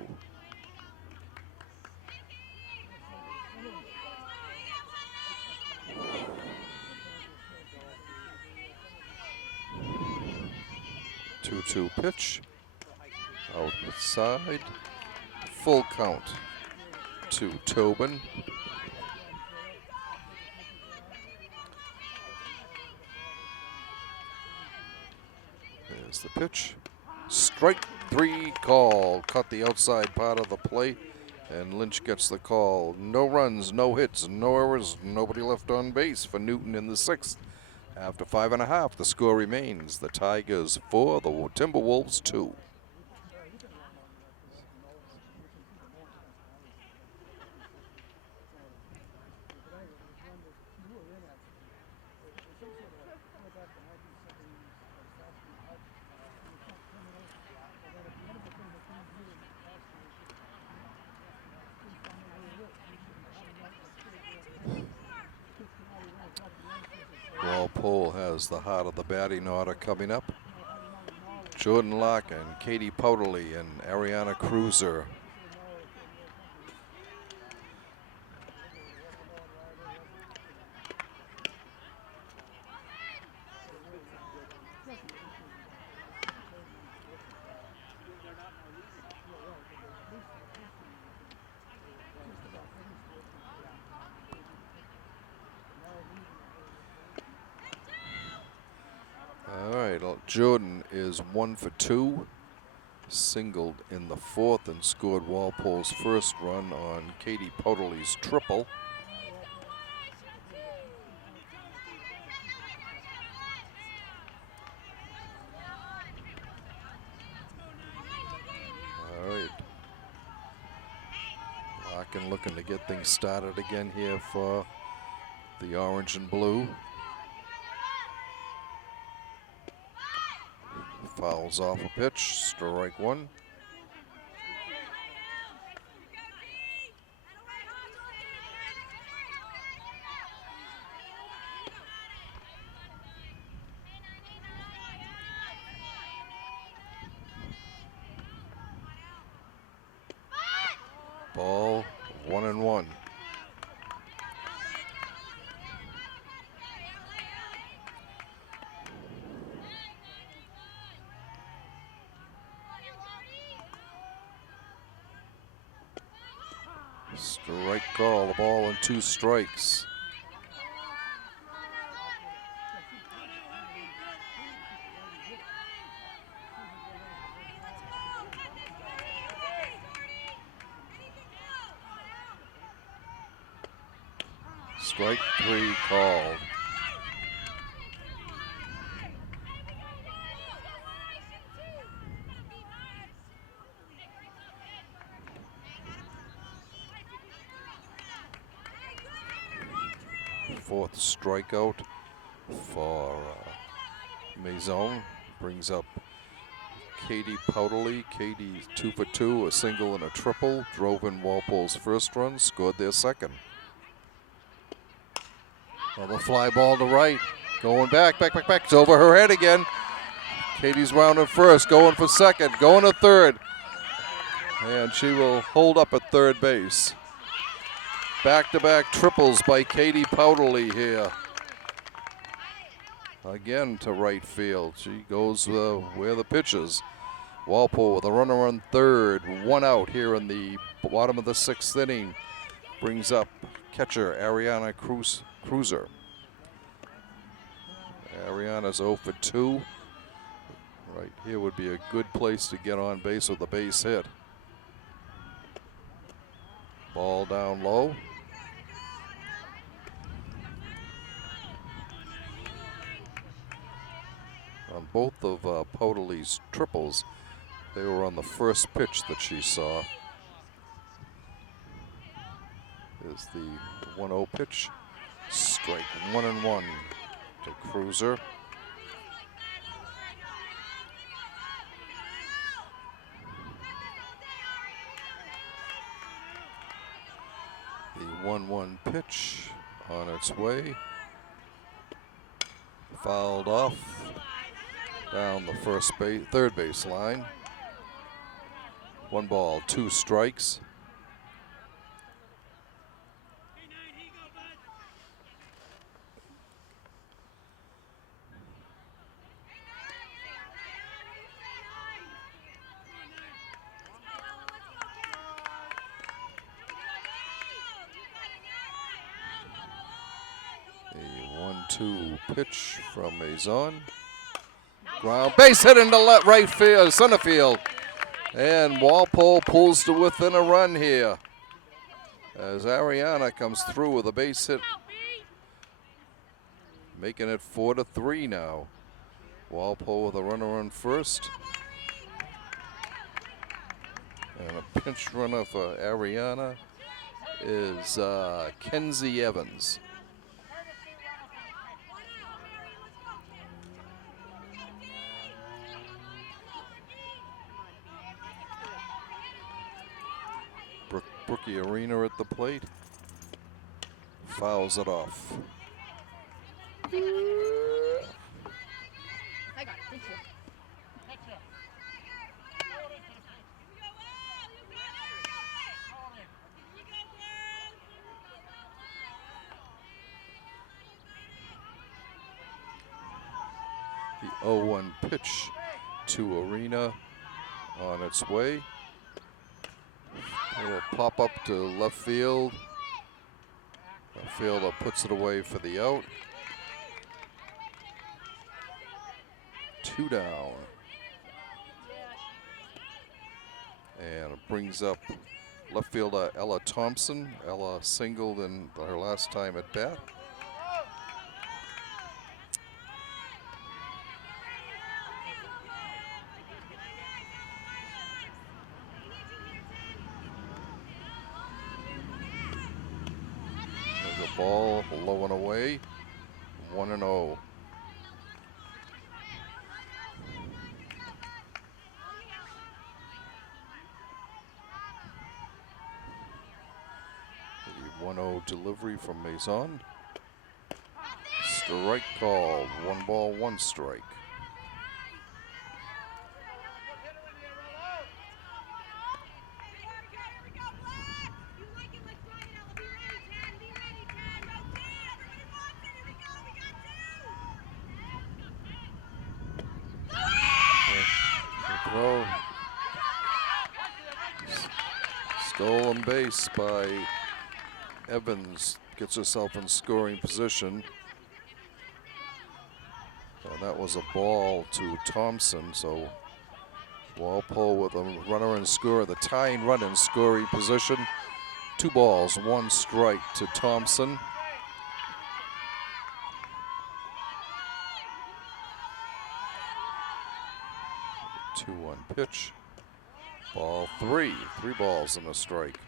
Two-two pitch. Outside. Full count to Tobin. There's the pitch. Strike 3 call. Caught the outside part of the plate, and Lynch gets the call. No runs, no hits, no errors, nobody left on base for Newton in the 6th. After 5.5, the score remains the Tigers 4, the Timberwolves 2. Walpole has the heart of the batting order coming up. Jordan Larkin, Katie Powderly, and Ariana Cruiser. All right, Jordan is 1 for 2. Singled in the 4th and scored Walpole's first run on Katie Powderly's triple. All right. Larkin looking to get things started again here for the orange and blue. Fouls off a pitch, strike 1. Ball 1-1. Strike call, the ball and 2 strikes. Strike 3 called. Fourth strikeout for Maison. Brings up Katie Powderly. Katie 2 for 2, a single and a triple. Drove in Walpole's first run, scored their second. Another fly ball to right. Going back. It's over her head again. Katie's rounding first, going for second, going to third. And she will hold up at third base. Back-to-back triples by Katie Powderly here. Again to right field. She goes where the pitch is. Walpole with a runner on third. 1 out here in the bottom of the 6th inning. Brings up catcher Ariana Cruiser. Ariana's 0 for 2. Right here would be a good place to get on base with a base hit. Ball down low. On both of Powderly's triples, they were on the first pitch that she saw. Is the 1-0 pitch. Strike 1-1 to Cruiser. The 1-1 pitch on its way. Fouled off down the third base line. 1 ball, 2 strikes. A 1-2 pitch from Maison. Ground base hit into right field, center field. And Walpole pulls to within a run here as Ariana comes through with a base hit, making it 4-3 now. Walpole with a runner on first. And a pinch runner for Ariana is Kenzie Evans. Brookie Arena at the plate. Fouls it off. I got it. Thank you. The 0-1 pitch to Arena on its way. A little pop up to left field. The fielder puts it away for the out. 2 down. And it brings up left fielder Ella Thompson. Ella singled in her last time at bat. Ball low and away, 1-0. The 1-0 delivery from Maison. Strike called, 1 ball, 1 strike. Throw. Stolen base by Evans. Gets herself in scoring position. And that was a ball to Thompson. So Walpole with a runner and score. The tying run in scoring position. 2 balls, 1 strike to Thompson. 2-1 pitch. Ball 3. 3 balls and a strike.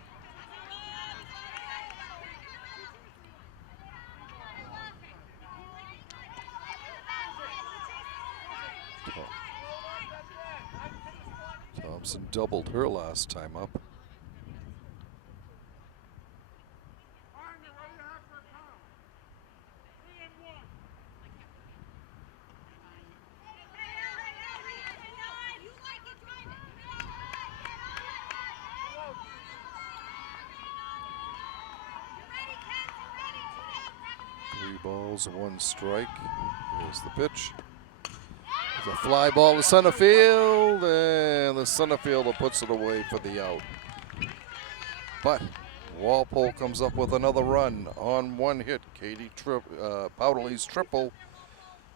Thompson doubled her last time up. Balls, 1 strike. Here's the pitch. There's a fly ball to center field, and the center fielder puts it away for the out. But Walpole comes up with another run on 1 hit. Katie Powderly's triple.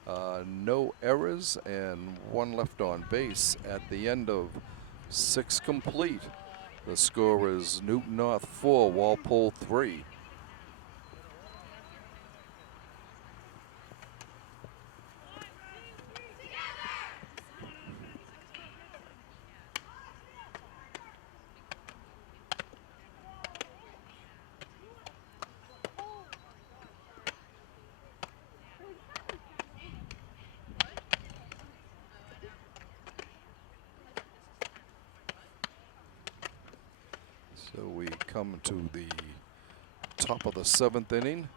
No errors and 1 left on base at the end of 6 complete. The score is Newton North 4, Walpole 3. So we come to the top of the 7th inning.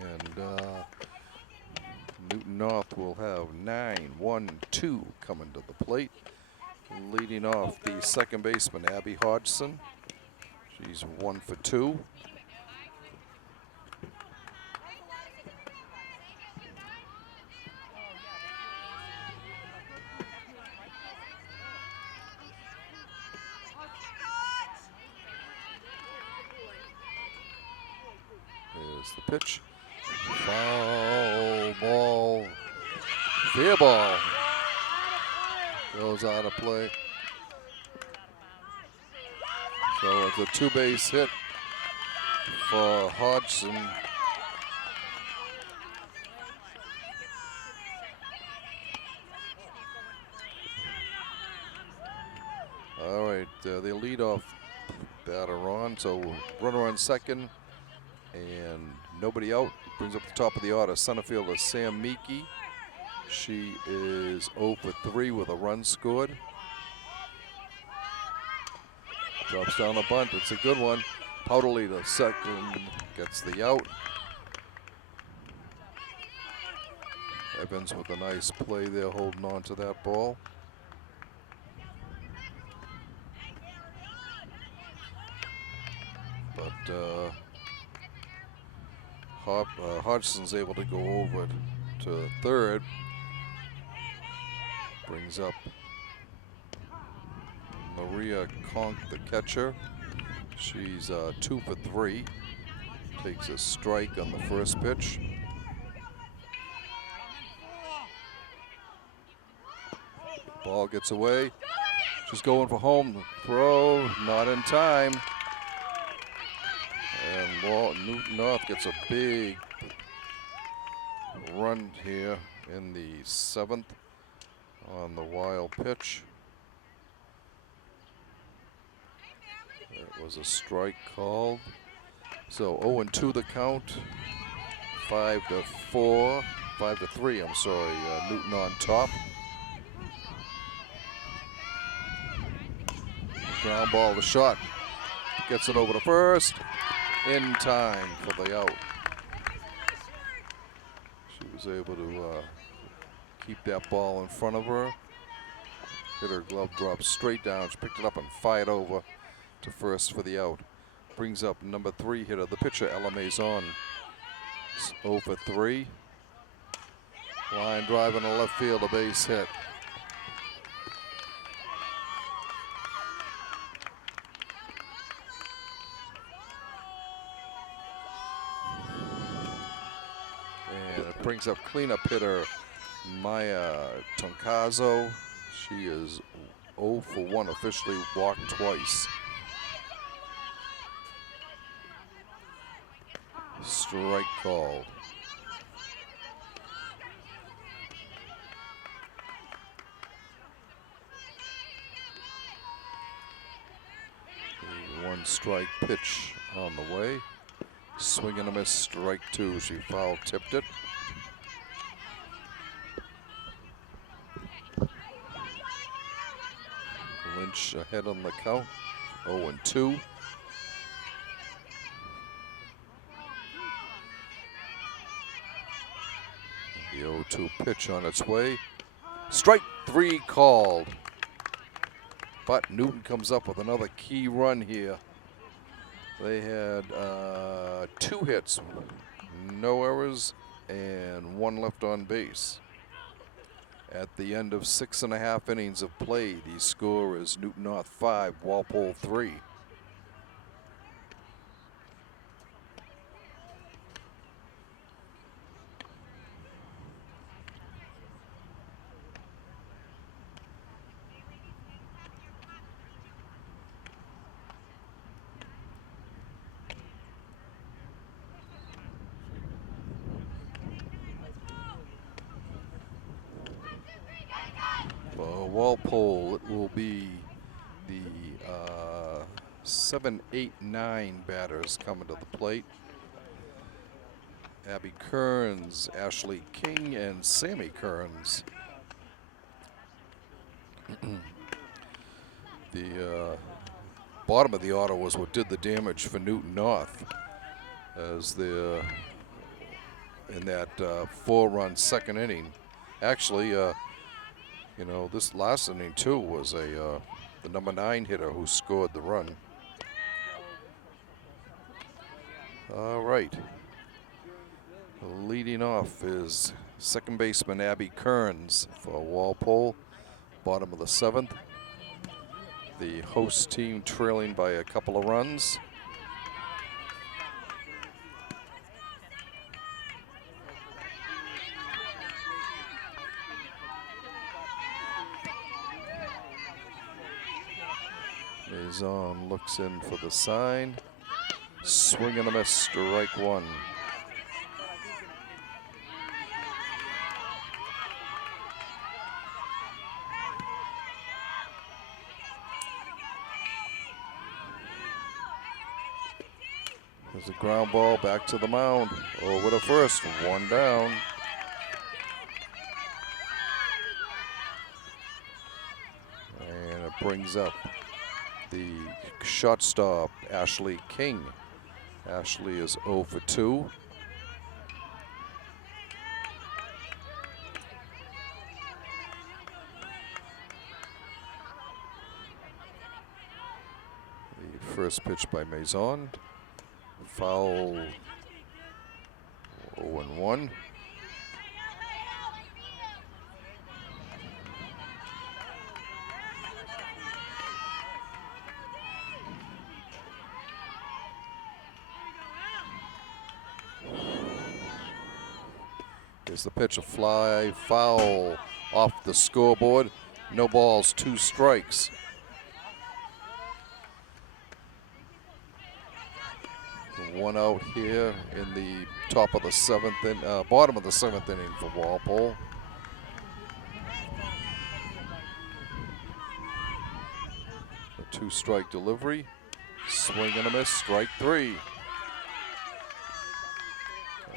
And Newton North will have 9-1-2 coming to the plate. Leading off the second baseman, Abby Hodgson. She's 1 for 2. There's the pitch. Foul ball. Fair ball. Goes out of play. So it's a 2-base hit for Hodgson. All right, the leadoff batter on. So runner on second and nobody out. Brings up the top of the order. Center fielder Sam Meeke. She is 0 for 3 with a run scored. Drops down a bunt. It's a good one. Powderly to second gets the out. Evans with a nice play there, holding on to that ball. But Hodgson's able to go over to third. Brings up Maria Conk, the catcher. She's 2 for 3. Takes a strike on the first pitch. Ball gets away. She's going for home. Throw, not in time. And Newton North gets a big run here in the 7th on the wild pitch. It was a strike called. So 0-2 the count. 5-4, 5-3. I'm sorry. Newton on top. Ground ball, the shot. Gets it over to first. In time for the out. She was able to keep that ball in front of her. Hit her glove, drop straight down. She picked it up and fired over to first for the out. Brings up number 3 hitter, the pitcher, Ella Maison. 0 for 3. Line drive in the left field, a base hit. And it brings up cleanup hitter Maya Toncazo. She is 0 for 1, officially walked twice. Strike called. The 1 strike pitch on the way. Swing and a miss, strike 2. She foul tipped it. Lynch ahead on the count. 0-2. The 0-2 pitch on its way. Strike 3 called. But Newton comes up with another key run here. They had 2 hits, no errors, and 1 left on base. At the end of 6.5 innings of play, the score is Newton North 5, Walpole 3. For Walpole, it will be the 7, 8, 9 batters coming to the plate. Abby Kearns, Ashley King, and Sammy Kearns. The bottom of the order was what did the damage for Newton North, as they're in that 4-run second inning. Actually, you know, this last inning too was the number 9 hitter who scored the run. All right. Leading off is second baseman Abby Kearns for Walpole, bottom of the 7th. The host team trailing by a couple of runs. Maison looks in for the sign. Swing and a miss, strike 1. There's a ground ball back to the mound. Over to first, 1 down. And it brings up the shortstop, Ashley King. Ashley is 0 for 2. The first pitch by Maison. Foul, 0-1. Here's the pitch, a fly, foul off the scoreboard. No balls, 2 strikes. One out here in the top of the 7th and bottom of the 7th inning for Walpole. A 2-strike delivery, swing and a miss, strike 3.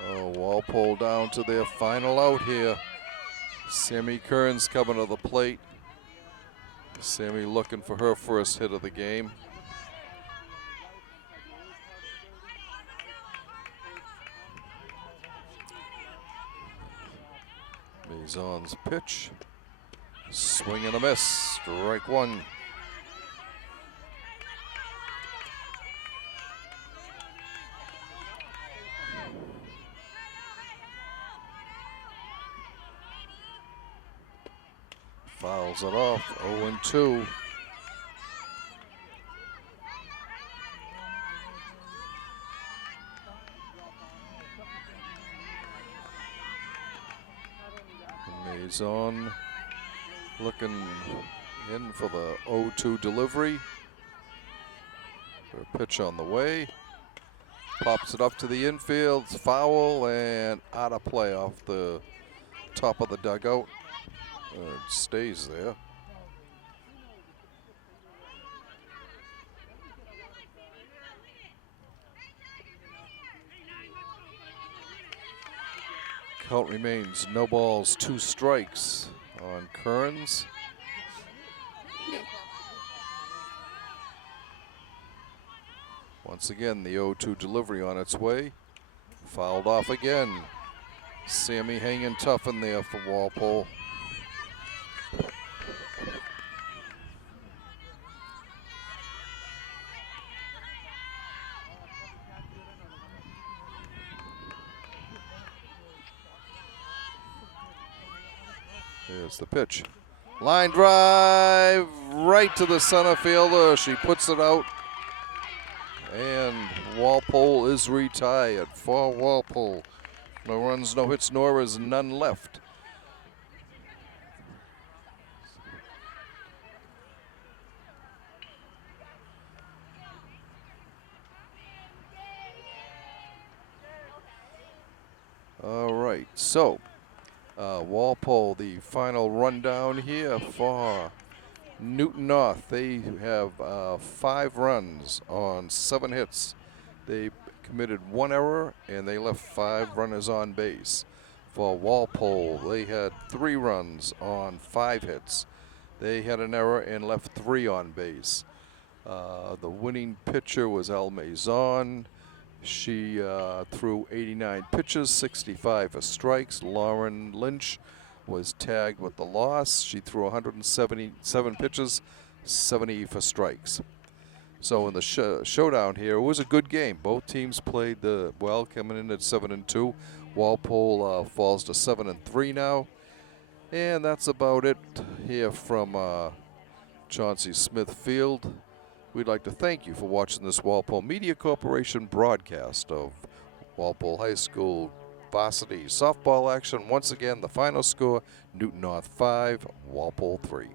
Oh, Walpole down to their final out here. Sammy Kearns coming to the plate. Sammy looking for her first hit of the game. Maison's pitch. Swing and a miss. Strike 1. Fouls it off. 0-2. Maison looking in for the 0-2 delivery. Her pitch on the way. Pops it up to the infield. It's foul and out of play off the top of the dugout. It stays there. Count remains no balls, 2 strikes on Kearns. Once again, the 0-2 delivery on its way. Fouled off again. Sammy hanging tough in there for Walpole. Here's the pitch. Line drive right to the center fielder. She puts it out. And Walpole is retired for Walpole. No runs, no hits, nor is none left. All right, so Walpole, the final rundown here for Newton North. They have 5 runs on 7 hits. They committed 1 error and they left 5 runners on base. For Walpole, they had 3 runs on 5 hits. They had an error and left 3 on base. The winning pitcher was Al Maison. She threw 89 pitches, 65 for strikes. Lauren Lynch was tagged with the loss. She threw 177 pitches, 70 for strikes. So in the showdown here, it was a good game. Both teams played well, coming in at 7-2. Walpole falls to 7-3 now. And that's about it here from Chauncey Smith Field. We'd like to thank you for watching this Walpole Media Corporation broadcast of Walpole High School varsity softball action. Once again, the final score, Newton North 5, Walpole 3.